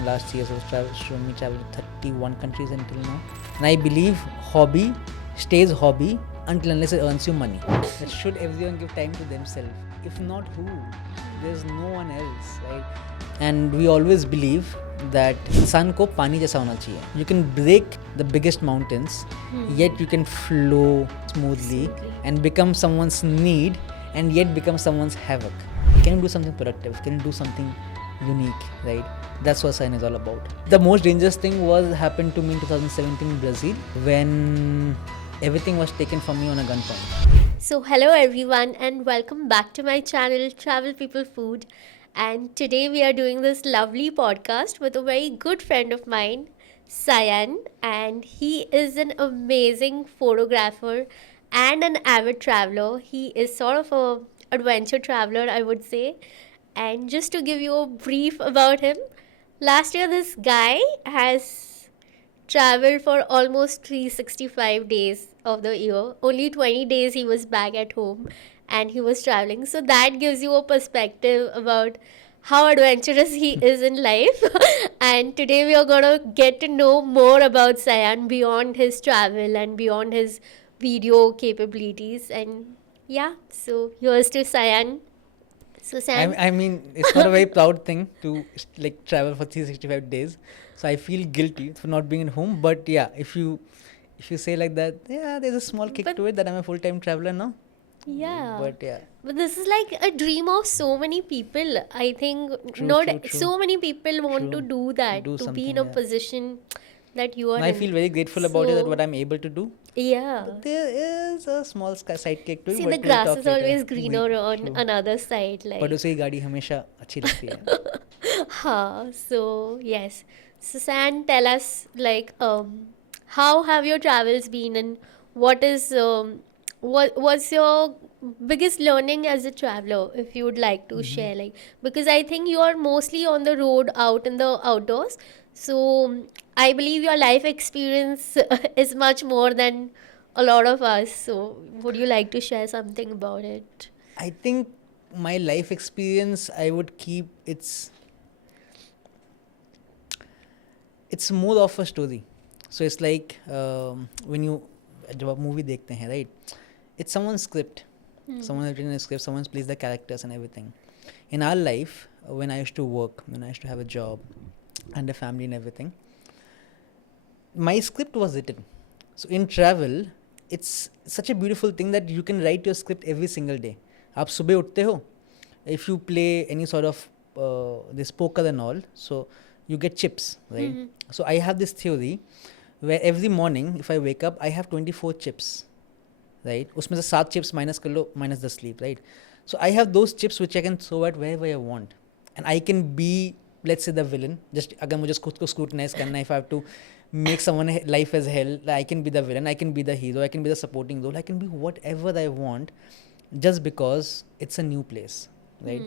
in last years. Shown me travel to 31 countries until now. And I believe hobby stays hobby until unless it earns you money. That should everyone give time to themselves? If not, who? There's no one else, right? And we always believe that इंसान को पानी जैसा होना चाहिए. You can break the biggest mountains, yet you can flow smoothly and become someone's need and yet become someone's havoc. Can you do something productive? Can you do something unique, right? That's what Sayan is all about. The most dangerous thing happened to me in 2017 in Brazil when everything was taken from me on a gunpoint. So hello everyone and welcome back to my channel Travel People Food, and today we are doing this lovely podcast with a very good friend of mine, Sayan, and he is an amazing photographer and an avid traveler. He is sort of a adventure traveler, I would say. And just to give you a brief about him, last year this guy has traveled for almost 365 days of the year. Only 20 days he was back at home and he was traveling. So that gives you a perspective about how adventurous he is in life. And today we are going to get to know more about Sayan beyond his travel and beyond his video capabilities. And yeah, so here's to Sayan. So Sayan, I mean, it's not a very proud thing to like travel for 365 days. So I feel guilty for not being at home. But yeah, if you say like that, yeah, there's a small kick But- to it that I'm a full-time traveler now. yeah. But yeah. But this is like a dream of so many people. I think True. so many people want to True. do that, Do to be something, in a yeah. position that you are And I in. feel very grateful about it, that So- what I'm able to do. Yeah. But there is a small sidekick to it. See, but the we'll grass talk is later. always greener on True. another side. Like, But उसे ही गाड़ी हमेशा अच्छी लगती है. so yes. So San, tell us how have your travels been, and what is what's your biggest learning as a traveler, if you would like to share, like, because I think you are mostly on the road, out in the outdoors. So I believe your life experience is much more than a lot of us. So would you like to share something about it? I think my life experience, I would keep it's more of a story. So it's like when you जब आप movie देखते हैं, right? It's someone's script. Someone has written a script. Someone's plays the characters and everything. In our life, when I used to work, when I used to have a job and a family and everything, my script was written. So in travel, it's such a beautiful thing that you can write your script every single day. आप सुबह उठते हो, if you play any sort of this poker and all, so you get chips, right? So I have this theory where every morning if I wake up, I have 24 chips, right? उसमें से 7 chips minus कर लो, minus the sleep, right? So I have those chips which I can throw at wherever I want, and I can be, let's say, the villain. Just अगर मुझे खुद को scrutinize करना, if I have to make someone life as hell, I can be the villain, I can be the hero, I can be the supporting role, I can be whatever I want, just because it's a new place, right?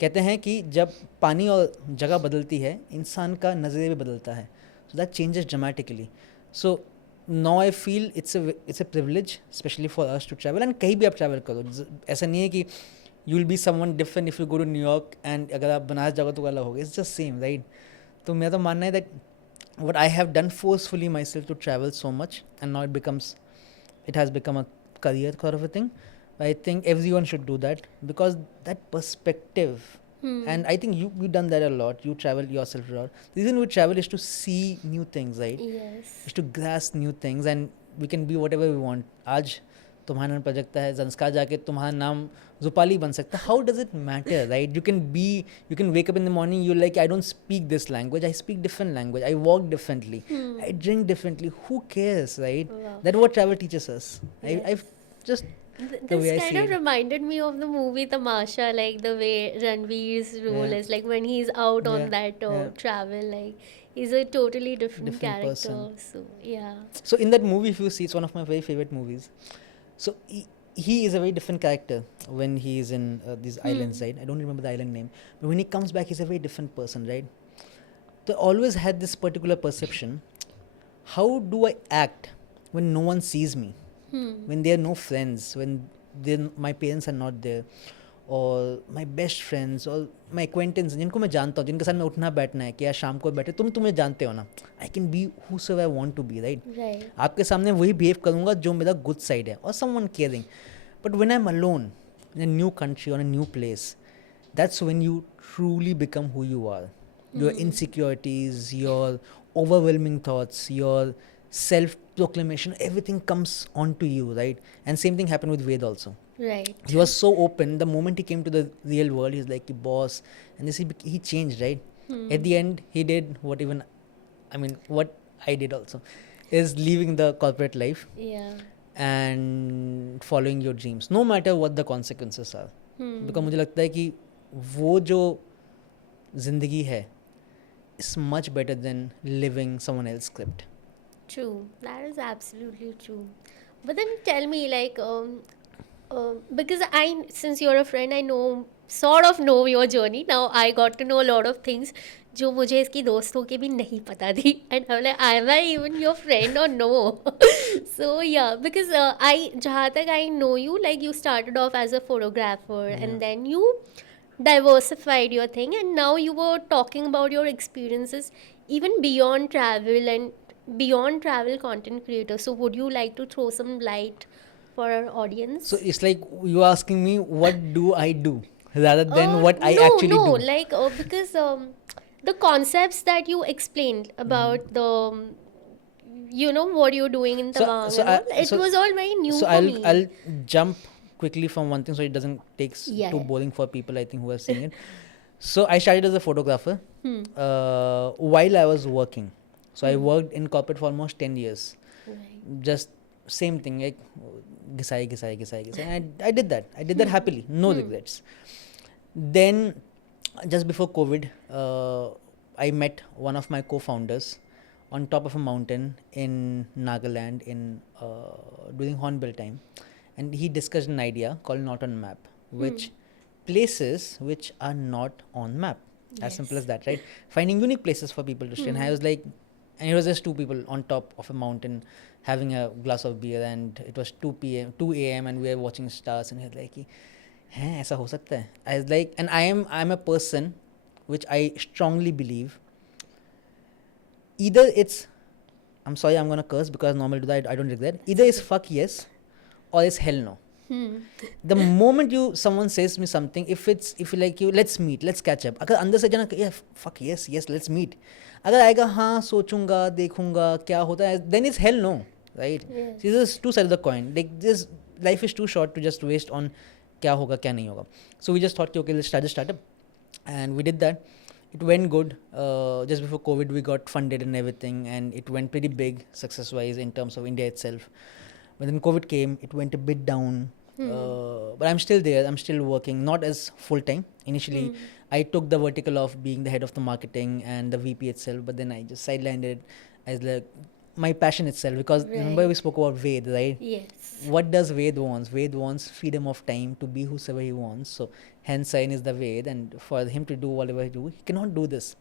कहते हैं कि जब पानी और जगह बदलती है, इंसान का नज़रिया भी बदलता है. So that changes dramatically. So now I feel it's a privilege, especially for us, to travel. And कहीं भी आप travel करो, ऐसा नहीं है कि you'll be someone different if you go to New York and अगर आप बनारस जाओगे तो अलग होगे. It's just same, right? तो मेरा तो मानना है that what I have done forcefully myself to travel so much, and now it has become a career sort of a thing. I think everyone should do that, because that perspective, and I think you've done that a lot. You travel yourself a lot. The reason we travel is to see new things, right? Yes. Is to grasp new things, and we can be whatever we want. आज तुम्हारा नाम प्रजक्ता है, संस्कार जाके तुम्हारा नाम जुपाली बन सकता है. How does it matter, right? You can wake up in the morning, you're like, I don't speak this language, I speak different language, I walk differently, I drink differently. Who cares, right? Wow. That's what travel teaches us. Yes. I've just the way This I kind see of it. reminded me of the movie Tamasha, like the way Ranveer's role Yeah. is, like when he's out on Yeah, that yeah. travel, like he's a totally different character. person. So yeah. So in that movie, if you see, it's one of my very favorite movies. So he is a very different character when he is in these islands, right? I don't remember the island name, but when he comes back, he's a very different person, right? So I always had this particular perception: how do I act when no one sees me, when there are no friends, when my parents are not there, और my best friends और माई acquaintance जिनको मैं जानता हूँ, जिनके साथ मैं उठना बैठना है कि यार शाम को बैठे, तुम्हें जानते हो ना, I can be who so I want to be, right. Right. आपके सामने वही बिहेव करूँगा जो मेरा गुड साइड है, और someone caring. But when I am alone in a new country or a new place, that's when you truly become who you are. Your insecurities, your overwhelming thoughts, your self proclamation, everything comes onto you, right? And same thing happened with Ved also. Right. He was so open. The moment he came to the real world, he's like a boss, and this he changed, right? At the end, he did what even, I mean, what I did also, is leaving the corporate life Yeah. and following your dreams, no matter what the consequences are. Because मुझे लगता है कि वो जो जिंदगी है is much better than living someone else's script. True. That is absolutely true. But then tell me, like, because since you're a friend, I sort of know your journey. Now I got to know a lot of things जो मुझे इसकी दोस्तों के भी नहीं पता थी. And I'm like, am I even your friend or no? So yeah, because जहाँ तक I know you, like you started off as a photographer and then you diversified your thing, and now you were talking about your experiences even beyond travel and beyond travel content creators. So would you like to throw some light for our audience? So it's like you asking me what do I do rather than what I no, actually no, do. like because the concepts that you explained about the what you're doing in Tawang and all, it was all very new So for me. I'll jump quickly from one thing so it doesn't take Yeah, too yeah. boring for people, I think, who are seeing it. So I started as a photographer while I was working. So I worked in corporate for almost 10 years. Right. Just same thing, like gisai. And I did that. I did that happily, no regrets. Then, just before COVID, I met one of my co-founders on top of a mountain in Nagaland in during Hornbill time, and he discussed an idea called not on map, which places which are not on map. As simple Yes. as that, right? Finding unique places for people to stay. And I was like, and it was just two people on top of a mountain having a glass of beer, and it was 2 a.m. and we were watching stars, and he was like, हैं ऐसा हो सकता है. I was like, and I'm a person which I strongly believe either it's, I'm sorry, I'm gonna curse because normally do that, I don't regret. Either it's fuck yes or it's hell no. The moment someone says me something, if you like, you let's meet, let's catch up, अगर अंदर से जाना yeah fuck yes let's meet, अगर आएगा हाँ सोचूंगा देखूंगा क्या होता है, then it's hell no, right? Yes. So this is two sides of the coin. Like this life is too short to just waste on क्या होगा क्या नहीं होगा. So we just thought okay, let's start a startup, and we did that. It went good. Just before COVID, we got funded and everything, and it went pretty big success-wise in terms of India itself. But then COVID came, it went a bit down. But I'm still there. I'm still working, not as full-time. Initially, I took the vertical of being the head of the marketing and the VP itself, but then I just sidelined it as like my passion itself. Because remember we spoke about Ved, right? Yes. What does Ved wants? Ved wants freedom of time to be whosoever he wants. So hence Sayan is the Ved, and for him to do whatever he do, he cannot do this.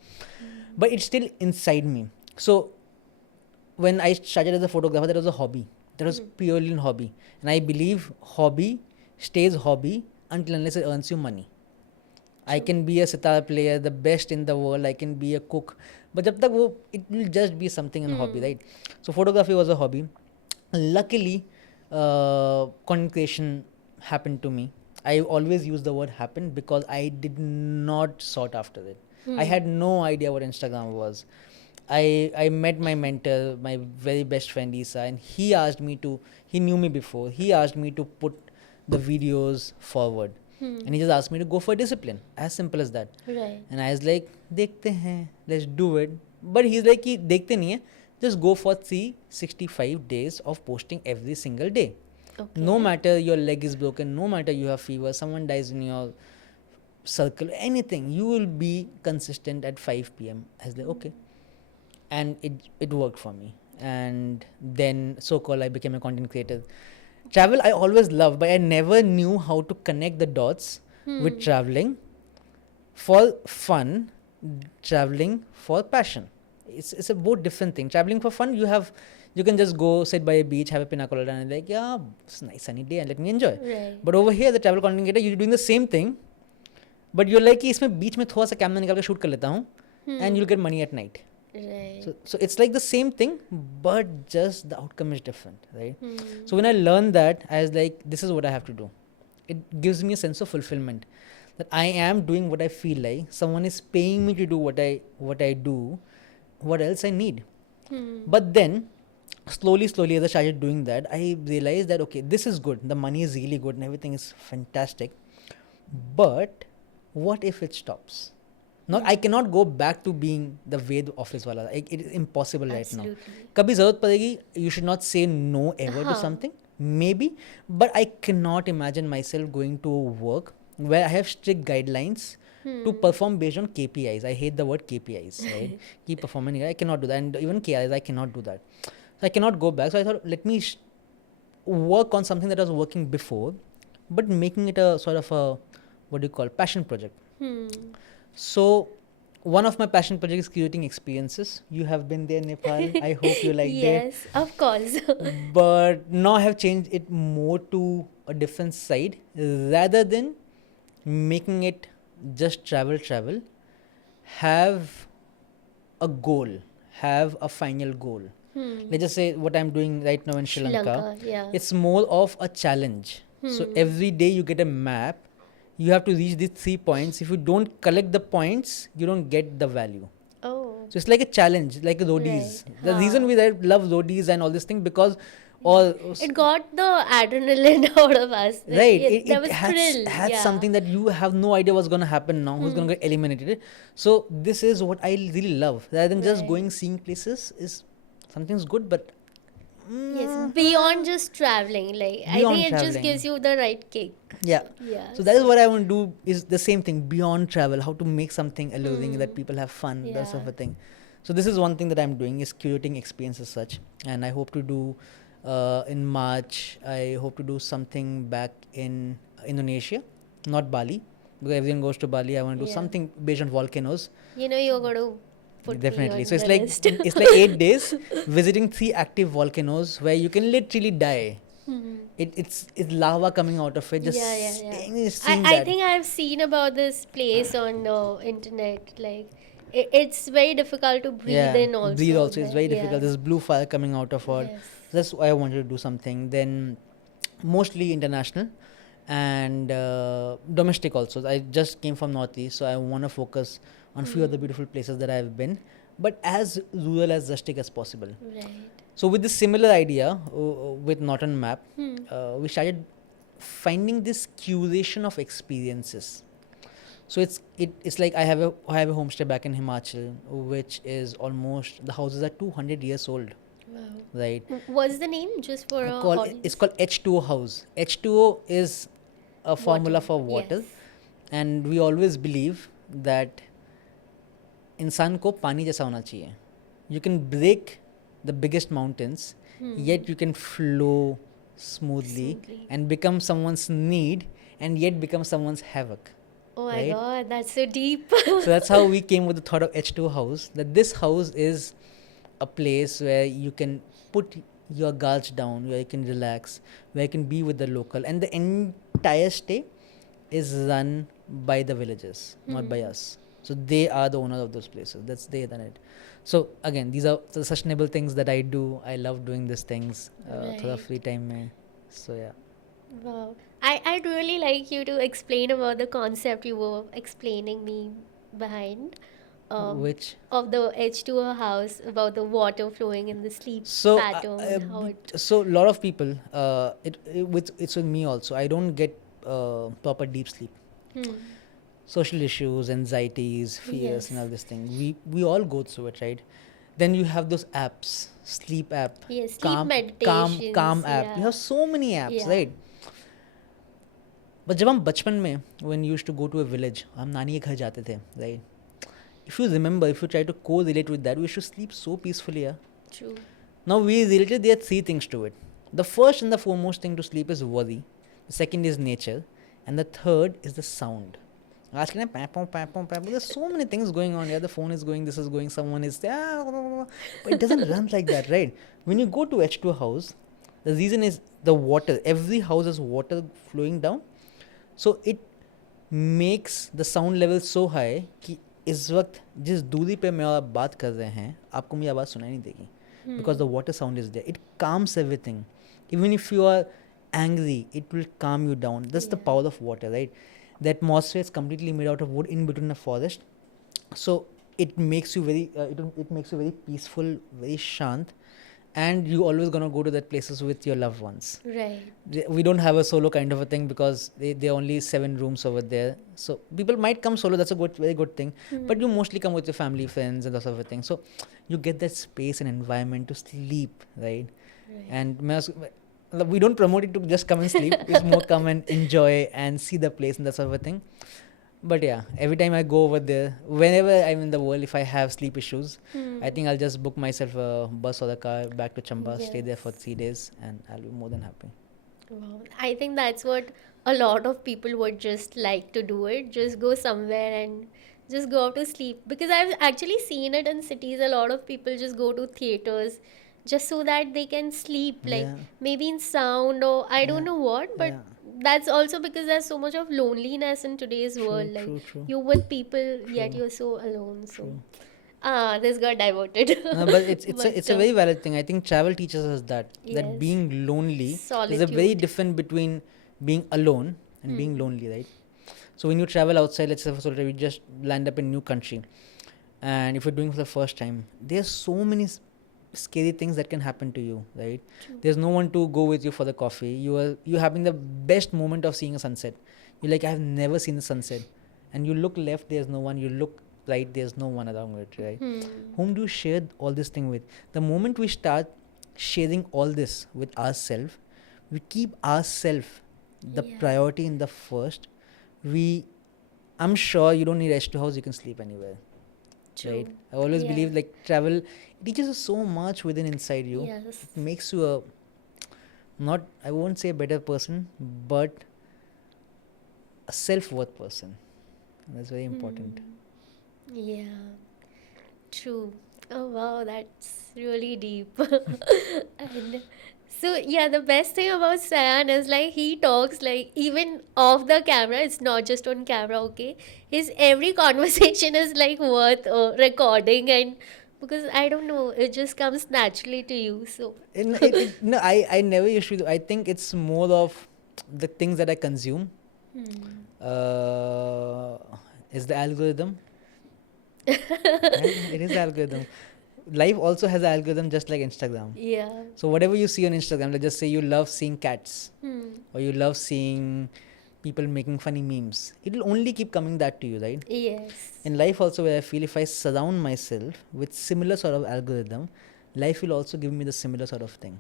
But it's still inside me. So when I started as a photographer, that was a hobby. That was purely a hobby. And I believe hobby stays hobby until unless it earns you money. I can be a sitar player, the best in the world. I can be a cook. But jab tak wo, it will just be something in hobby, right? So photography was a hobby. Luckily, content creation happened to me. I always use the word happened because I did not sought after it. I had no idea what Instagram was. I met my mentor, my very best friend Isa, and he asked me to, he knew me before, he asked me to put the videos forward. And he just asked me to go for discipline. As simple as that. Right. And I was like, देखते हैं, let's do it. But he's like, कि देखते नहीं है, just go for 365 days of posting every single day. Okay. No matter your leg is broken, no matter you have fever, someone dies in your circle, anything, you will be consistent at 5 p.m. I was like, okay. And it worked for me. And then so-called I became a content creator. Travel I always loved, but I never knew how to connect the dots with traveling for fun, traveling for passion. It's a both different thing. Traveling for fun, you can just go sit by a beach, have a pina colada, and like, yeah, it's a nice sunny day, and let me enjoy. Right. But over here, the travel content creator, you're doing the same thing, but you're like कि इसमें बीच में थोड़ा सा camera निकाल के shoot कर लेता हूँ, and you'll get money at night. Right. So it's like the same thing, but just the outcome is different, right? So when I learned that, I was like, this is what I have to do. It gives me a sense of fulfillment that I am doing what I feel like. Someone is paying me to do what I do. What else I need? But then, slowly, as I started doing that, I realized that okay, this is good. The money is really good, and everything is fantastic. But what if it stops? No, I cannot go back to being the Ved office wala. It is impossible right now. Absolutely. कभी ज़रूरत पड़ेगी, you should not say no ever to something. Maybe, but I cannot imagine myself going to work where I have strict guidelines to perform based on KPIs. I hate the word KPIs, right? Key performance, I cannot do that. And even KRIs, I cannot do that. So I cannot go back. So I thought, let me work on something that was working before, but making it a sort of a, what do you call, passion project. So one of my passion projects is creating experiences. You have been there, Nepal. I hope you liked it. Yes, of course. But now I have changed it more to a different side. Rather than making it just travel, have a goal, have a final goal. Let's just say what I'm doing right now in Sri Lanka. Yeah. It's more of a challenge. So every day you get a map. You have to reach these 3 points. If you don't collect the points, you don't get the value. Oh. So it's like a challenge, like roadies. Right. The reason we love roadies and all this thing because all It got the adrenaline out of us. Like, right, there was it thrill. has Yeah. something that you have no idea what's going to happen now, who's going to get eliminated. So this is what I really love. Rather than just Right. going seeing places, is something's good, but Yes, beyond just traveling. Like I Beyond think it just traveling. gives you the right kick. yeah. Yeah. So that is what I want to do, is the same thing beyond travel, how to make something alluring that people have fun, that sort of a thing. So this is one thing that I'm doing, is curating experience as such, and I hope to do in March, I hope to do something back in Indonesia, not Bali, because everyone goes to Bali. I want to do Yeah. something based on volcanoes. You know you're going to put Definitely. me So on it's the like list. it's like 8 days visiting 3 active volcanoes where you can literally die. It's lava coming out of it. Just Yeah. seeing I that. think I've seen about this place on the internet. Like it's very difficult to breathe in also. breathe also. It's there. very difficult. Yeah. There's blue fire coming out of it. Yes. That's why I wanted to do something. Then mostly international and domestic also. I just came from Northeast, so I want to focus on few other beautiful places that I've been, but as rural, as rustic as possible. Right. So with this similar idea with Norton Map, we started finding this curation of experiences. So it's like I have a homestay back in Himachal, which is almost, the houses are 200 years old, Wow. right? What's the name just for our audience? It's called H2O House. H2O is a formula for water, Yes. and we always believe that इंसान को पानी जैसा होना चाहिए. You can break the biggest mountains, yet you can flow smoothly and become someone's need, and yet become someone's havoc. Oh my right? god, that's so deep. So that's how we came with the thought of H2O House, that this house is a place where you can put your guards down, where you can relax, where you can be with the local, and the entire stay is run by the villagers, not by us. So they are the owners of those places. They done it. So again, these are the sustainable things that I do. I love doing these things. थोड़ा Right. free time में. So yeah. Wow. I'd really like you to explain about the concept you were explaining me behind. Which Of the H2O house, about the water flowing in the sleep so pattern and how it. so a lot of people it's with me also. I don't get proper deep sleep. Social issues, anxieties, fears, and all this thing. We all go through it, right? Then you have those apps, sleep app, Yes, sleep calm meditations, app. yeah. You have so many apps, Yeah. right? But जब हम बचपन में, when you used to go to a village, हम नानी के घर जाते थे, right? If you remember, if you try to correlate with that, we should sleep so peacefully, yeah. True. Now we related, there are 3 things to it. The first and the foremost thing to sleep is worry. The second is nature, and the third is the sound. Ask him, there's so many things going on. Yeah, the phone is going, this is going, someone is there. But it doesn't run like that, right? When you go to H2O House, the reason is the water. Every house has water flowing down. So it makes the sound level so high कि इस वक्त जिस दूरी पे मैं और आप बात कर रहे हैं आपको मेरी आवाज़ सुनाई नहीं देगी because the water sound is there. It calms everything. Even if you are angry, it will calm you down. That's the power of water, right? The atmosphere is completely made out of wood in between a forest, so it makes you very it makes you very peaceful, very shant, and you always gonna go to that places with your loved ones. Right. We don't have a solo kind of a thing because there are only 7 rooms over there, so people might come solo. That's a very good thing. But you mostly come with your family, friends, and that sort of a thing, so you get that space and environment to sleep, right? And we don't promote it to just come and sleep. It's more come and enjoy and see the place and that sort of a thing. But yeah, every time I go over there, whenever I'm in the world, if I have sleep issues, I think I'll just book myself a bus or a car back to Chamba, stay there for 3 days, and I'll be more than happy. Wow. I think that's what a lot of people would just like to do it. Just go somewhere and just go out to sleep. Because I've actually seen it in cities. A lot of people just go to theaters just so that they can sleep. Like Yeah. maybe in sound or I don't Yeah. know what. But Yeah. that's also because there's so much of loneliness in today's world. Like True. you're with people, yet True. you're so alone. So True. this got diverted. No, but it's But, a very valid thing. I think travel teaches us that yes. being lonely, there's a very Solitude. difference between being alone and being lonely, right? So when you travel outside, let's say for solitary, you just land up in a new country, and if you're doing for the first time, there's so many scary things that can happen to you, right? There's no one to go with you for the coffee. You having the best moment of seeing a sunset. You're like, I've never seen a sunset, and you look left, there's no one. You look right, there's no one around it, right? Whom do you share all this thing with? The moment we start sharing all this with ourselves, we keep ourselves the priority in the first. I'm sure you don't need H2 house, you can sleep anywhere. True. Right? I always Yeah. believe like travel, it teaches you so much within inside you. Yes. It makes you a, not, I won't say a better person, but a self-worth person. That's very important. Yeah, true. Oh wow, that's really deep. And so yeah, the best thing about Sayan is like he talks like even off the camera. It's not just on camera, okay? His every conversation is like worth recording, and because I don't know, it just comes naturally to you. So No, I never used to do. I think it's more of the things that I consume. Is the algorithm. Right? It is the algorithm. Life also has an algorithm just like Instagram. yeah. So whatever you see on Instagram, let's just say you love seeing cats Hmm. or you love seeing people making funny memes. It will only keep coming that to you, right? Yes. In life also, where I feel if I surround myself with similar sort of algorithm, life will also give me the similar sort of thing.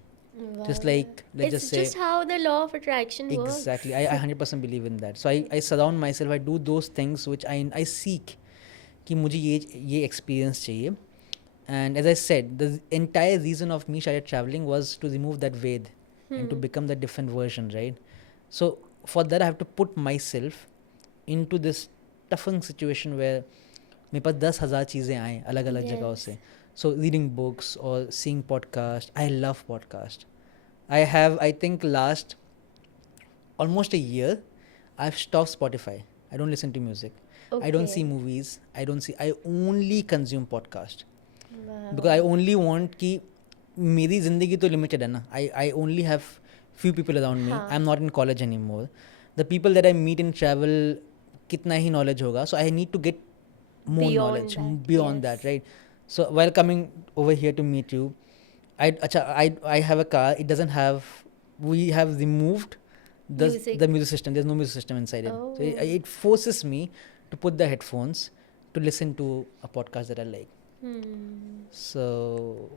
Just Wow. like, let's It's just say, just how the law of attraction works. exactly, I 100% believe in that. So I surround myself, I do those things which I seek कि मुझे ये experience चाहिए. And as I said, the entire reason of me started traveling was to remove that Ved and to become the different version, right? So for that, I have to put myself into this toughing situation where मेरे पास 10,000 चीज़ें आएँ अलग अलग जगहों से. So reading books or seeing podcast, I love podcast. I have, I think, last almost a year, I've stopped Spotify. I don't listen to music. I don't see movies. I only consume podcast. Wow. Because I only want कि मेरी ज़िंदगी तो limited है ना. I only have few people around me. I'm not in college anymore. The people that I meet in travel, कितना ही knowledge होगा. So I need to get more knowledge beyond that, right? So while coming over here to meet you, I have a car. It doesn't have. We have removed the music system. There's no music system inside it. So it forces me to put the headphones to listen to a podcast that I like. So,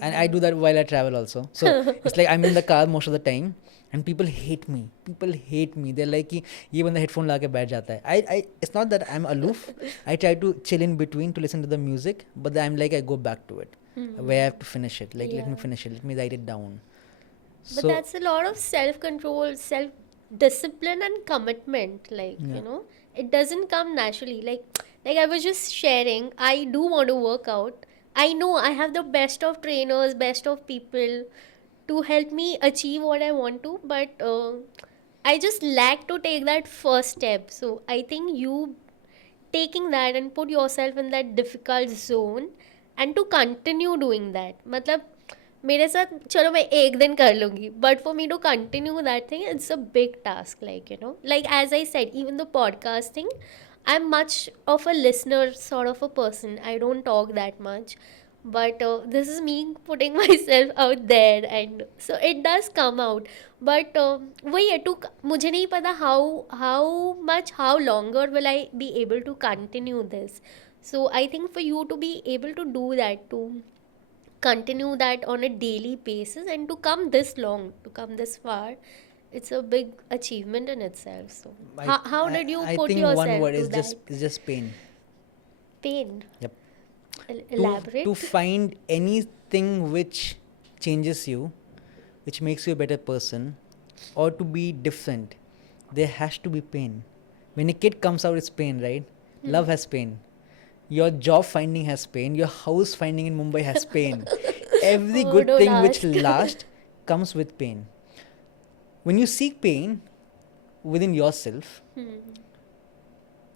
and I do that while I travel also. So it's like I'm in the car most of the time, and people hate me. They're like कि ये बंदा headphone ला के बैठ जाता है. I it's not that I'm aloof. I try to chill in between to listen to the music, but then I'm like I go back to it where I have to finish it. Like let me finish it. Let me write it down. But that's a lot of self-control, self-discipline and commitment. Like, you know, it doesn't come naturally. Like I was just sharing, I do want to work out. I know I have the best of trainers, best of people to help me achieve what I want to, but I just lack to take that first step. So I think you taking that and put yourself in that difficult zone and to continue doing that, मतलब मेरे साथ चलो मैं एक दिन कर लूँगी, but for me to continue that thing, it's a big task. Like, you know, like as I said, even the podcast thing, I'm much of a listener sort of a person. I don't talk that much, but this is me putting myself out there, and so it does come out. But वही है, to मुझे नहीं पता how longer will I be able to continue this. So I think for you to be able to do that, to continue that on a daily basis, and to come this long, to come this far, it's a big achievement in itself. So how did you I put think one yourself word to is that just pain. pain? Yep. To Elaborate. find anything which changes you, which makes you a better person, or to be different, there has to be pain. When a kid comes out, it's pain, right? Love has pain. Your job finding has pain. Your house finding in Mumbai has pain. Every Oh, good don't thing which ask. lasts comes with pain. When you seek pain within yourself,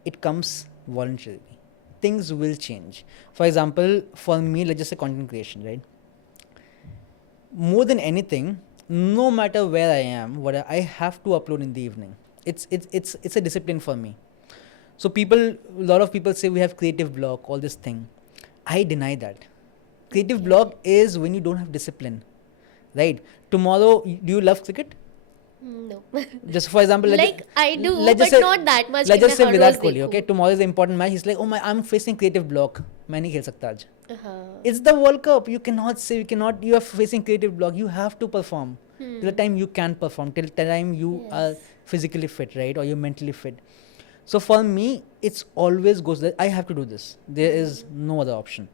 it comes voluntarily. Things will change. For example, for me, let's just say content creation, right? More than anything, no matter where I am, what I have to upload in the evening. It's a discipline for me. So a lot of people say we have creative block, all this thing. I deny that. Creative block is when you don't have discipline, right? Tomorrow, do you love cricket? No. Just for example, Like I do, let's just but say not that much. let's कि मैं just say हर Virat रोज Kohli, okay? देखूं. Tomorrow is the important match. He's like, oh my, I'm facing creative block. मैं नहीं खेल सकता आज. हाँ. It's the World Cup. You cannot say, you are facing creative block. You have to perform. Till the time you can perform, till the time you are Yes. physically fit, right? Or you're mentally fit. So for me, it's always goes that I have to do this. There is no other option.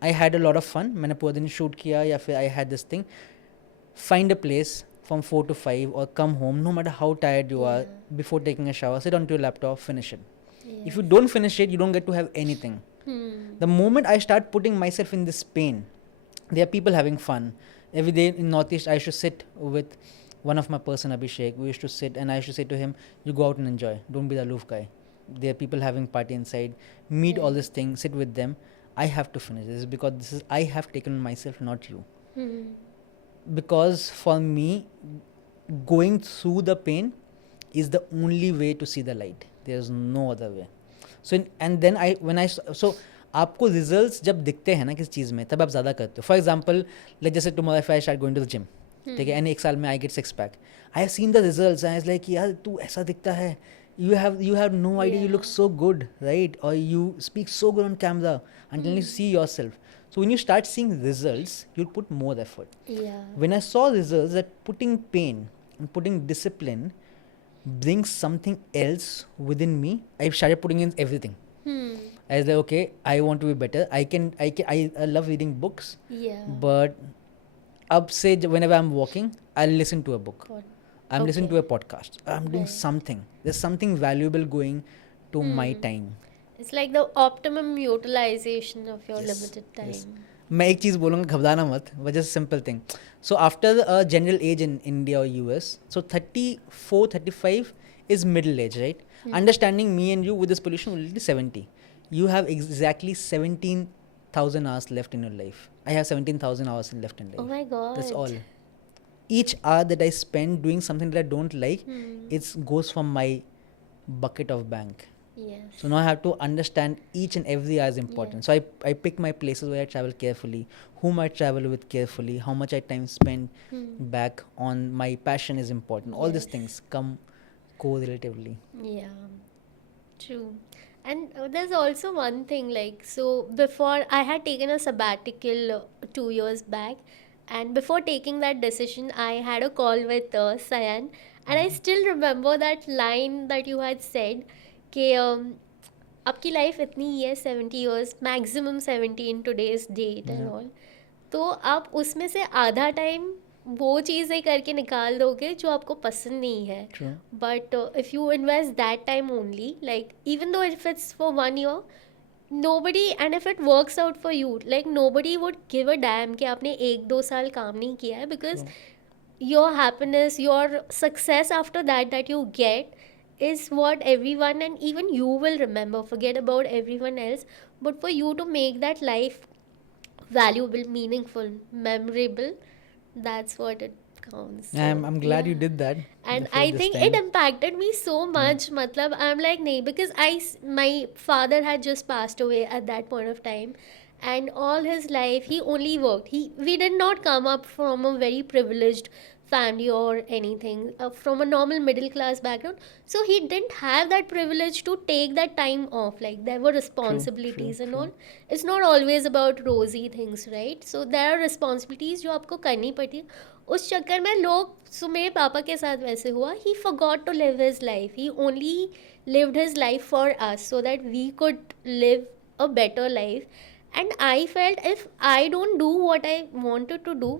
I had a lot of fun. मैंने पूरा दिन shoot किया या फिर I had this thing. Find a place from 4 to 5 or come home, no matter how tired you are, before taking a shower, sit onto your laptop, finish it. If you don't finish it, you don't get to have anything. The moment I start putting myself in this pain, there are people having fun. Every day in Northeast, I used to sit with one of my person, Abhishek. We used to sit and I used to say to him, you go out and enjoy. Don't be the aloof guy. There are people having party inside. Meet all these things, sit with them. I have to finish this because this is I have taken myself, not you. Because for me, going through the pain is the only way to see the light. There's no other way. So and then so आपको results जब दिखते हैं ना किसी चीज़ में तब आप ज़्यादा करते हो. फॉर एग्जाम्पल लेट जैसे tomorrow if I start going to the gym, ठीक है, एंड एक साल में I get 6 pack. I have seen the results. I was like यार तू ऐसा दिखता है, you have no idea, you look so good, right? Or you speak so good on camera until you see yourself. So when you start seeing results, you'll put more effort. Yeah. When I saw results that putting pain and putting discipline brings something else within me, I started putting in everything. I was like, okay, I want to be better. I love reading books. Yeah. But अब से whenever I'm walking, I'll listen to a book. I'm listening to a podcast. I'm doing something. There's something valuable going to my time. It's like the optimum utilization of your limited time. Yes. मैं एक चीज़ बोलूँगा, घबराना मत, but just a simple thing. So after a general age in India or US, so 34, 35 is middle age, right? Understanding me and you with this pollution will be 70. You have exactly 17,000 hours left in your life. I have 17,000 hours left in life. Oh my god. That's all. Each hour that I spend doing something that I don't like, it goes from my bucket of bank. Yes. So now I have to understand each and every hour is important. So I pick my places where I travel carefully, whom I travel with carefully, how much I time spend back on my passion is important. All these things come correlatively. Yeah. True. And there's also one thing, like, so before I had taken a sabbatical 2 years back, and before taking that decision, I had a call with Sayan, and I still remember that line that you had said, कि आपकी life इतनी ही है, 70 years, maximum 70 in today's date and all. तो आप उसमें से आधा time वो चीज़ें करके निकाल दोगे जो आपको पसंद नहीं है. True. But if you invest that time only, like even though if it's for 1 year, nobody, and if it works out for you, like nobody would give a damn कि आपने 1-2 साल काम नहीं किया है, because True. your happiness, your success after that you get is what everyone and even you will remember. Forget about everyone else, but for you to make that life valuable, meaningful, memorable, that's what it counts. So I'm glad you yeah. did that And before I this think it time. impacted me so much. Matlab, I'm like, nahi, because my father had just passed away at that point of time, and all his life he only worked. We did not come up from a very privileged family or anything, from a normal middle class background. So he didn't have that privilege to take that time off. Like there were True, true, responsibilities and true. all. It's not always about rosy things, right? So there are responsibilities जो आपको करनी पड़ती है. उस चक्कर में लोग, सो मेरे पापा के साथ वैसे हुआ, ही forgot to live his life. He only lived his life for us so that we could live a better life. And I felt if I don't do what I wanted to do,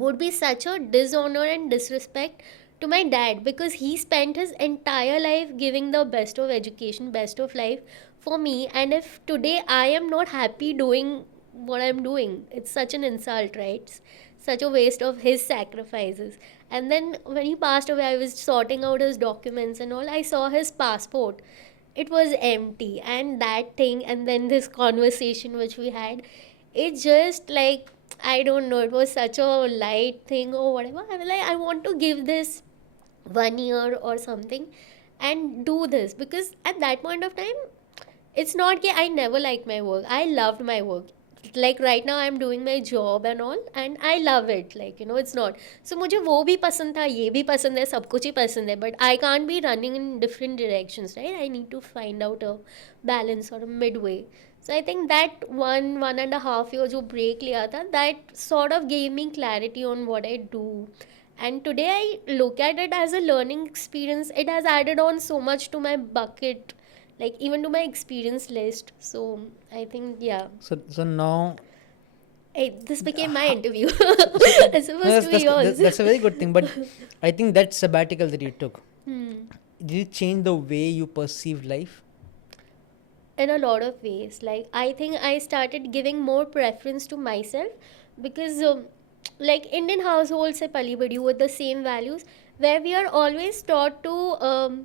would be such a dishonor and disrespect to my dad, because he spent his entire life giving the best of education, best of life for me. And if today I am not happy doing what I'm doing, it's such an insult, right? It's such a waste of his sacrifices. And then when he passed away, I was sorting out his documents and all. I saw his passport, it was empty, and that thing, and then this conversation which we had, it just like, I don't know, it was such a light thing or whatever. I was like, I want to give this 1 year or something and do this, because at that point of time, it's not that I never liked my work. I loved my work. Like right now I'm doing my job and all, and I love it. Like, it's not. So मुझे वो भी पसंद था, ये भी पसंद है, सब कुछ ही पसंद है. But I can't be running in different directions, right? I need to find out a balance or a midway. So I think that 1.5 year जो break लिया था, that sort of gave me clarity on what I do. And today I look at it as a learning experience. It has added on so much to my bucket, like even to my experience list. So I think, yeah. So now, Hey, this became my interview. so It's no, supposed to be yours. that's a very good thing. But I think that sabbatical that you took, Hmm. did it change the way you perceived life? In a lot of ways, like I think I started giving more preference to myself, because like Indian households se pali badi with the same values, where we are always taught to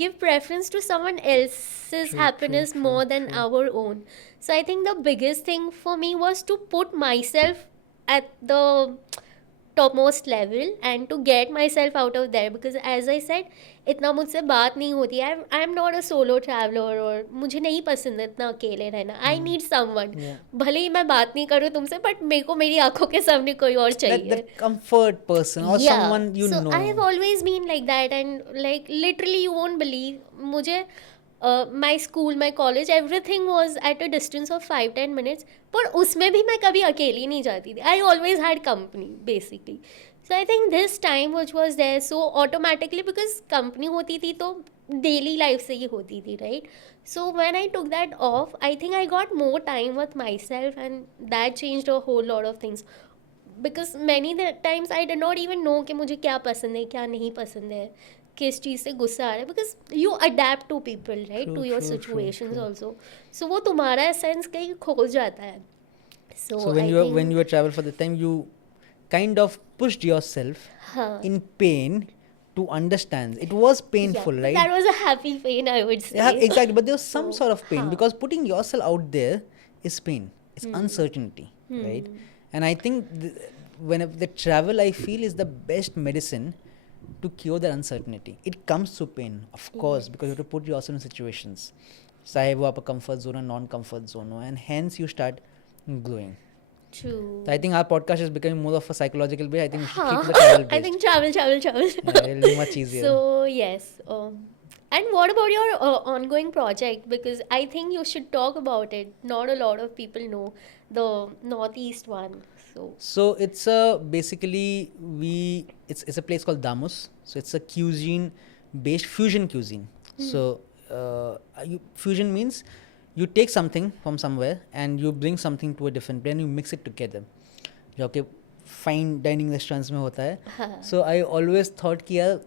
give preference to someone else's True, true, happiness true, more than true. our own. So I think the biggest thing for me was to put myself at the topmost level and to get myself out of there, because as I said, इतना मुझसे बात नहीं होती है. I am not a solo traveller, और मुझे नहीं पसंद है इतना अकेले रहना. I need someone. Yeah. भले ही मैं बात नहीं करूँ तुमसे, बट मेरे को मेरी आंखों के सामने कोई और चाहिए. That comfort person or Yeah. someone you So know. I have always been like that, and like literally you won't believe, मुझे my school, my college, everything was at a distance of 5-10 minutes. पर उसमें भी मैं कभी अकेली नहीं जाती थी. I always had company basically. So I think this time which was there, so automatically, because company होती थी तो daily life से ही होती थी, right? So when I took that off, I think I got more time with myself, and that changed a whole lot of things. Because many times I did not even know कि मुझे क्या पसंद है, क्या नहीं पसंद है, किस चीज़ से गुस्सा आ रहा है. Because you adapt to people, right, True, to your true, true, situations true. Also. So वो तुम्हारा एसेंस कहीं खो जाता है. So so when I when you think, were travel for the time, you kind of pushed yourself हाँ, in pain to understand. It was yeah, painful, right? that was a happy pain, I would say. Yeah, exactly. But there was some So sort of pain हाँ. because putting yourself out there is pain. It's uncertainty, right? And I think when the travel, I feel, is the best medicine to cure that uncertainty. It comes through pain, of course, because you have to put yourself in situations. चाहे वो आपका comfort zone or non-comfort zone हो, and hence you start growing. True. So I think our podcast is becoming more of a psychological base. I think we should keep हाँ. the travel based. I think travel. Yeah, it'll be much easier. So yes. And what about your ongoing project? Because I think you should talk about it. Not a lot of people know the Northeast one. So it's basically it's a place called Domus. So it's a cuisine based fusion cuisine. So fusion means you take something from somewhere and you bring something to a different place and you mix it together. Okay, fine dining restaurants में होता है. हाँ. So I always thought कि यार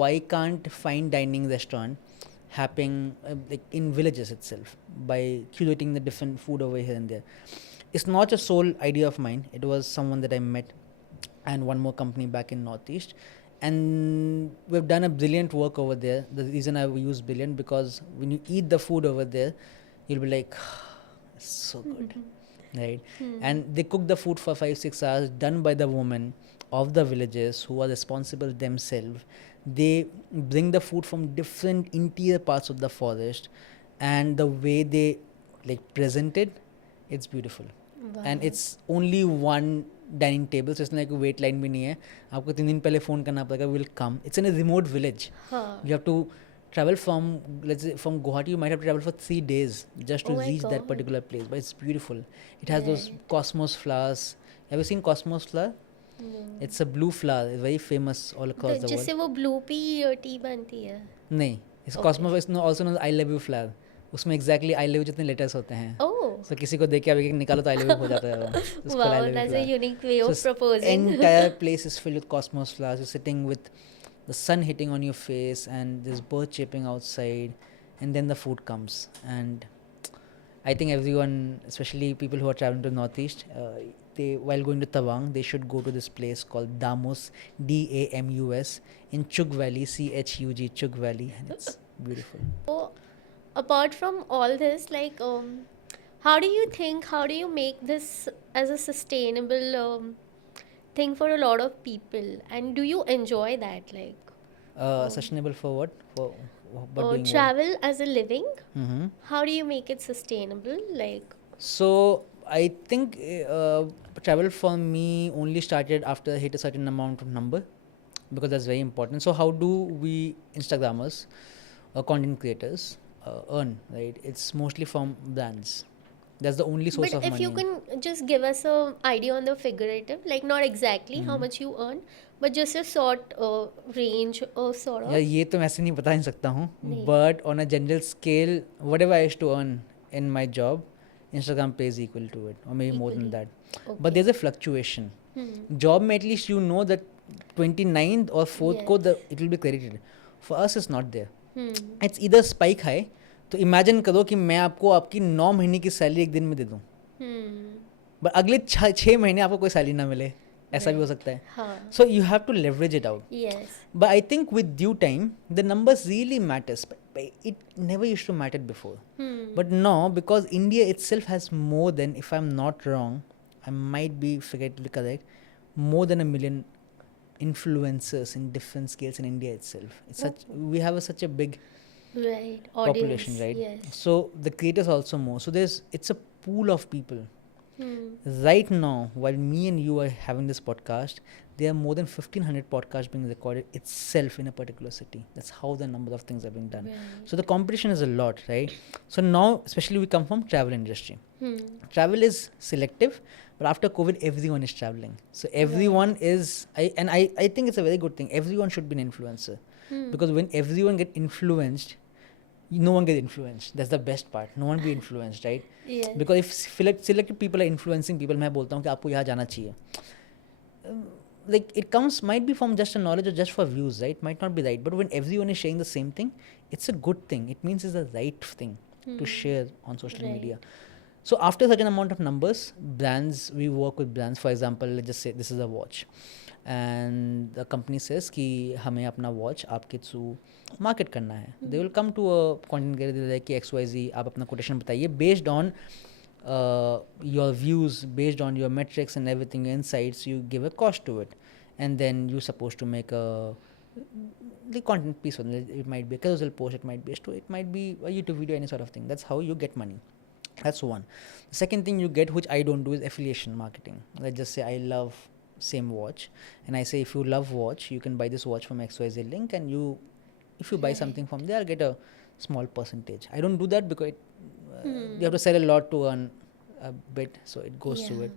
why can't fine dining restaurant happening like in villages itself by curating the different food over here and there. It's not a sole idea of mine. It was someone that I met and one more company back in Northeast. And we've done a brilliant work over there. The reason I use brilliant because when you eat the food over there, you'll be like, it's so good, right? And they cook the food for 5-6 hours, done by the women of the villages who are responsible themselves. They bring the food from different interior parts of the forest, and the way they like present it, it's beautiful. And it's only one dining table, so इसमें कोई wait line भी नहीं है. आपको 3 दिन पहले phone करना पड़ेगा, will come. It's in a remote village. You have to travel from, let's say, from Guwahati. You might have to travel for 3 days just to reach that particular place, but it's beautiful. It has those cosmos flowers. Have you seen cosmos flower? No. It's a blue flower. It's very famous all across the world. जिससे वो blue pea T बनती है. नहीं, इस cosmos is also known as I love you flower. उसमें exactly I love you जितने letters होते हैं. So किसी को देख के आप एक निकालो तो I love you हो जाता है वो. Wow, that's a unique way of proposing. Entire place is filled with cosmos flowers. You're sitting with the sun hitting on your face and there's birds chirping outside, and then the food comes. And I think everyone, especially people who are traveling to Northeast, they while going to Tawang, they should go to this place called Damus, Damus, in Chug Valley, Chug, Chug Valley, and it's beautiful. So, apart from all this, like, how do you make this as a sustainable thing for a lot of people, and do you enjoy that, like sustainable for what? For doing travel as a living? Mm-hmm. How do you make it sustainable, like? So I think travel for me only started after I hit a certain amount of number, because that's very important. So how do we Instagrammers or content creators earn, right? It's mostly from brands. That's the only source of money. But if you can just give us an idea on the figurative, like not exactly how much you earn, but just a sort range or sort of. यार ये तो मैं ऐसे नहीं बता नहीं सकता हूँ. But on a general scale, whatever I used to earn in my job, Instagram pays equal to it, or maybe more than that. Okay. But there's a fluctuation. Job में at least you know that 29th or 4th को it will be credited. For us it's not there. It's either spike high. तो imagine करो कि मैं आपको आपकी 9 महीने की सैलरी एक दिन में दे दूँ, बट अगले 6 महीने आपको कोई सैलरी ना मिले, ऐसा भी हो सकता है. So you have to leverage it out. But I think with due time the numbers really matters. It never used to matter before, but now because India itself has more than, if I'm not wrong, I might be forgetfully correct, more than 1 million influencers in different scales in India itself. It's we have such a big population, right? Yes. So the creators also more. So it's a pool of people. Right now, while me and you are having this podcast, there are more than 1,500 podcasts being recorded itself in a particular city. That's how the number of things are being done. So the competition is a lot, right? So now, especially we come from travel industry. Travel is selective, but after COVID, everyone is traveling. So everyone is, I think it's a very good thing. Everyone should be an influencer, because when everyone get influenced, no one gets influenced. That's the best part. No one be influenced, right? Yes. Because if selected people are influencing people, मैं बोलता हूँ कि आपको यहाँ जाना चाहिए. Like it comes, might be from just a knowledge or just for views, right? Might not be right. But when everyone is sharing the same thing, it's a good thing. It means it's the right thing to share on social media. So after a certain amount of numbers, brands, we work with brands. For example, let's just say this is a watch. And the company says कि हमें अपना watch आपके through market करना है. They will come to a content creator कि XYZ आप अपना quotation बताइए based on your views, based on your metrics and everything, your insights. You give a cost to it, and then you're supposed to make the content piece on it. It might be a carousel post, it might be a story, it might be a YouTube video, any sort of thing. That's how you get money. That's one. The second thing you get, which I don't do, is affiliation marketing. Let's just say I love same watch, and I say if you love watch, you can buy this watch from XYZ link, and if you buy something from there, I'll get a small percentage. I don't do that because you have to sell a lot to earn a bit, so it goes through it.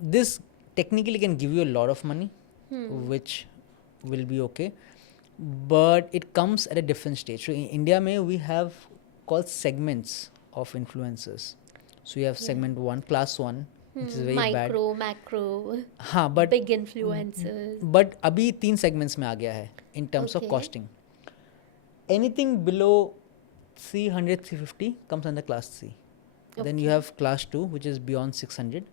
This technically can give you a lot of money, which will be okay, but it comes at a different stage. So in India, we have called segments of influencers. So you have segment 1, class 1, which is very bad. Micro, macro, हाँ, but big influencers. but अभी 3 segments में आ गया है in terms of Okay. costing. Anything below 300, 350 comes under class C. Then you Okay. have class 2, which is beyond 600,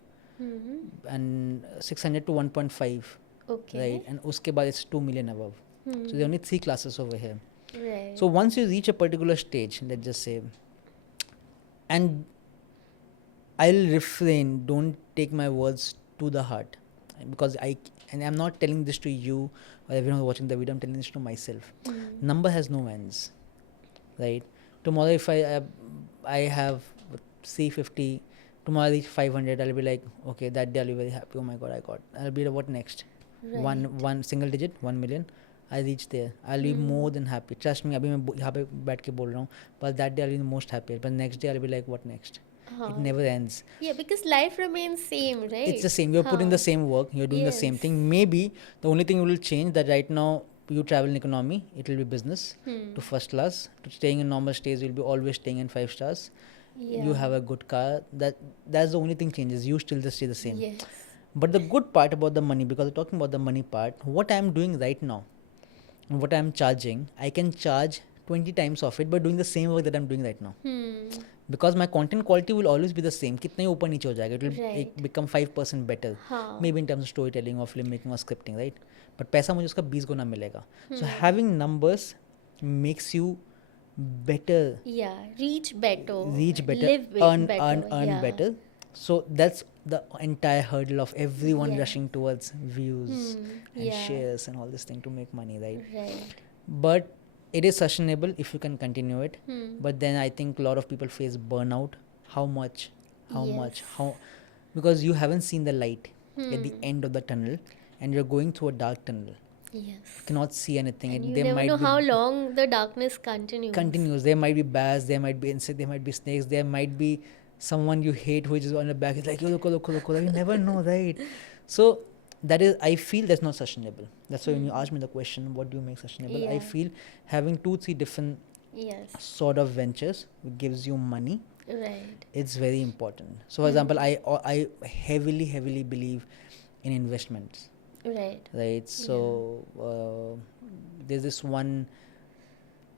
and 600 to 1.5, Okay. right? And uske baad it's 2 million above. So there are only 3 classes over here. Right. So once you reach a particular stage, let's just say, and I'll refrain, don't take my words to the heart, because I'm not telling this to you or everyone who's watching the video, I'm telling this to myself. Number has no ends, right? Tomorrow if I have 350, tomorrow I reach 500, I'll be like, okay, that day I'll be very happy. Oh my god, I'll be like, what next? Right. One single digit, 1 million. I reach there, I'll be more than happy. Trust me, अभी मैं यहाँ पे बैठ के बोल रहा हूँ, but that day I'll be the most happiest. But next day I'll be like, what next? It never ends. Yeah, because life remains same, right? It's the same. You're putting the same work. You're doing the same thing. Maybe the only thing will change that right now you travel in economy, it will be business to first class. To staying in normal stays, you'll be always staying in 5 stars. Yeah. You have a good car. That's the only thing changes. You still just stay the same. Yes. But the good part about the money, because we're talking about the money part, what I'm doing right now, and what I'm charging, I can charge 20 times of it by doing the same work that I'm doing right now. Because my content quality will always be the same. कितना ही ऊपर नीचे हो जाएगा, it will become 5% better. Maybe in terms of storytelling or filmmaking or scripting, right? But पैसा मुझे उसका 20 गुना मिलेगा. So having numbers makes you better. Yeah, reach better. Live better, earn better. So that's the entire hurdle of everyone rushing towards views and shares and all this thing to make money, right? Right. But it is sustainable if you can continue it. But then I think a lot of people face burnout. How much? Because you haven't seen the light at the end of the tunnel, and you're going through a dark tunnel. Yes. You cannot see anything. And you there never might know be how long the darkness continues. There might be bats, there might be insects, there might be snakes, there might be someone you hate who is just on the back. It's like, look. You never know, right? So that is, I feel that's not sustainable. That's why when you ask me the question, what do you make sustainable? I feel having 2-3 different sort of ventures which gives you money. Right. It's very important. So for example, I heavily believe in investments. Right. So there's this one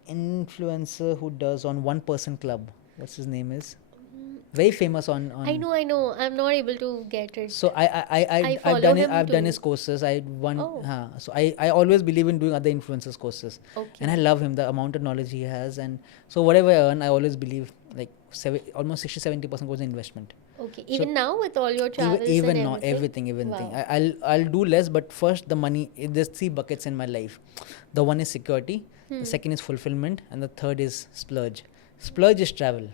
influencer who does on 1% club. What's his name is? Very famous on I know. I'm not able to get it. So I've follow done it. him I've done too. his courses. So I always believe in doing other influencers courses. Okay. And I love him, the amount of knowledge he has, and so whatever I earn, I always believe like almost 60-70% goes in investment. Okay. Even now with all your travels Even and now, everything. Wow. I'll do less, but first the money. There's 3 buckets in my life. The one is security, the second is fulfillment, and the third is splurge. Splurge is travel.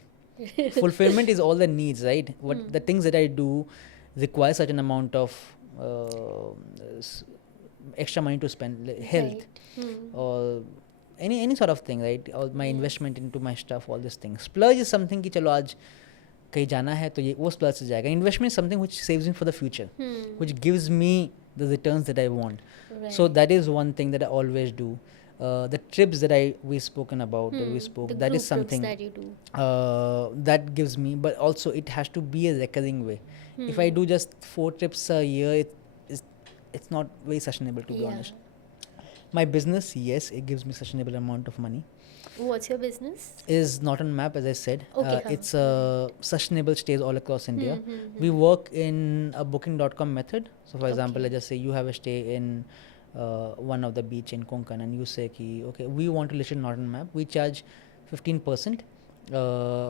Fulfillment is all the needs, right? What the things that I do require certain amount of extra money to spend, like health or any sort of thing, right? Or my investment into my stuff, all these things. Splurge is something कि चलो आज कहीं जाना है तो ये वो splurge से जाएगा. Investment is something which saves me for the future, which gives me the returns that I want. Right. So that is one thing that I always do. The trips that we spoken about, that is something that you do. That gives me, but also it has to be a recurring way. If I do just 4 trips a year, it's not very sustainable, to be honest. My business, yes, it gives me sustainable amount of money. What's your business? Is not on map, as I said. Okay, it's sustainable stays all across India. We work in a booking.com method. So for example, let's just say you have a stay in one of the beach in Konkan, and you say ki, okay, we want to list it not on map. We charge 15%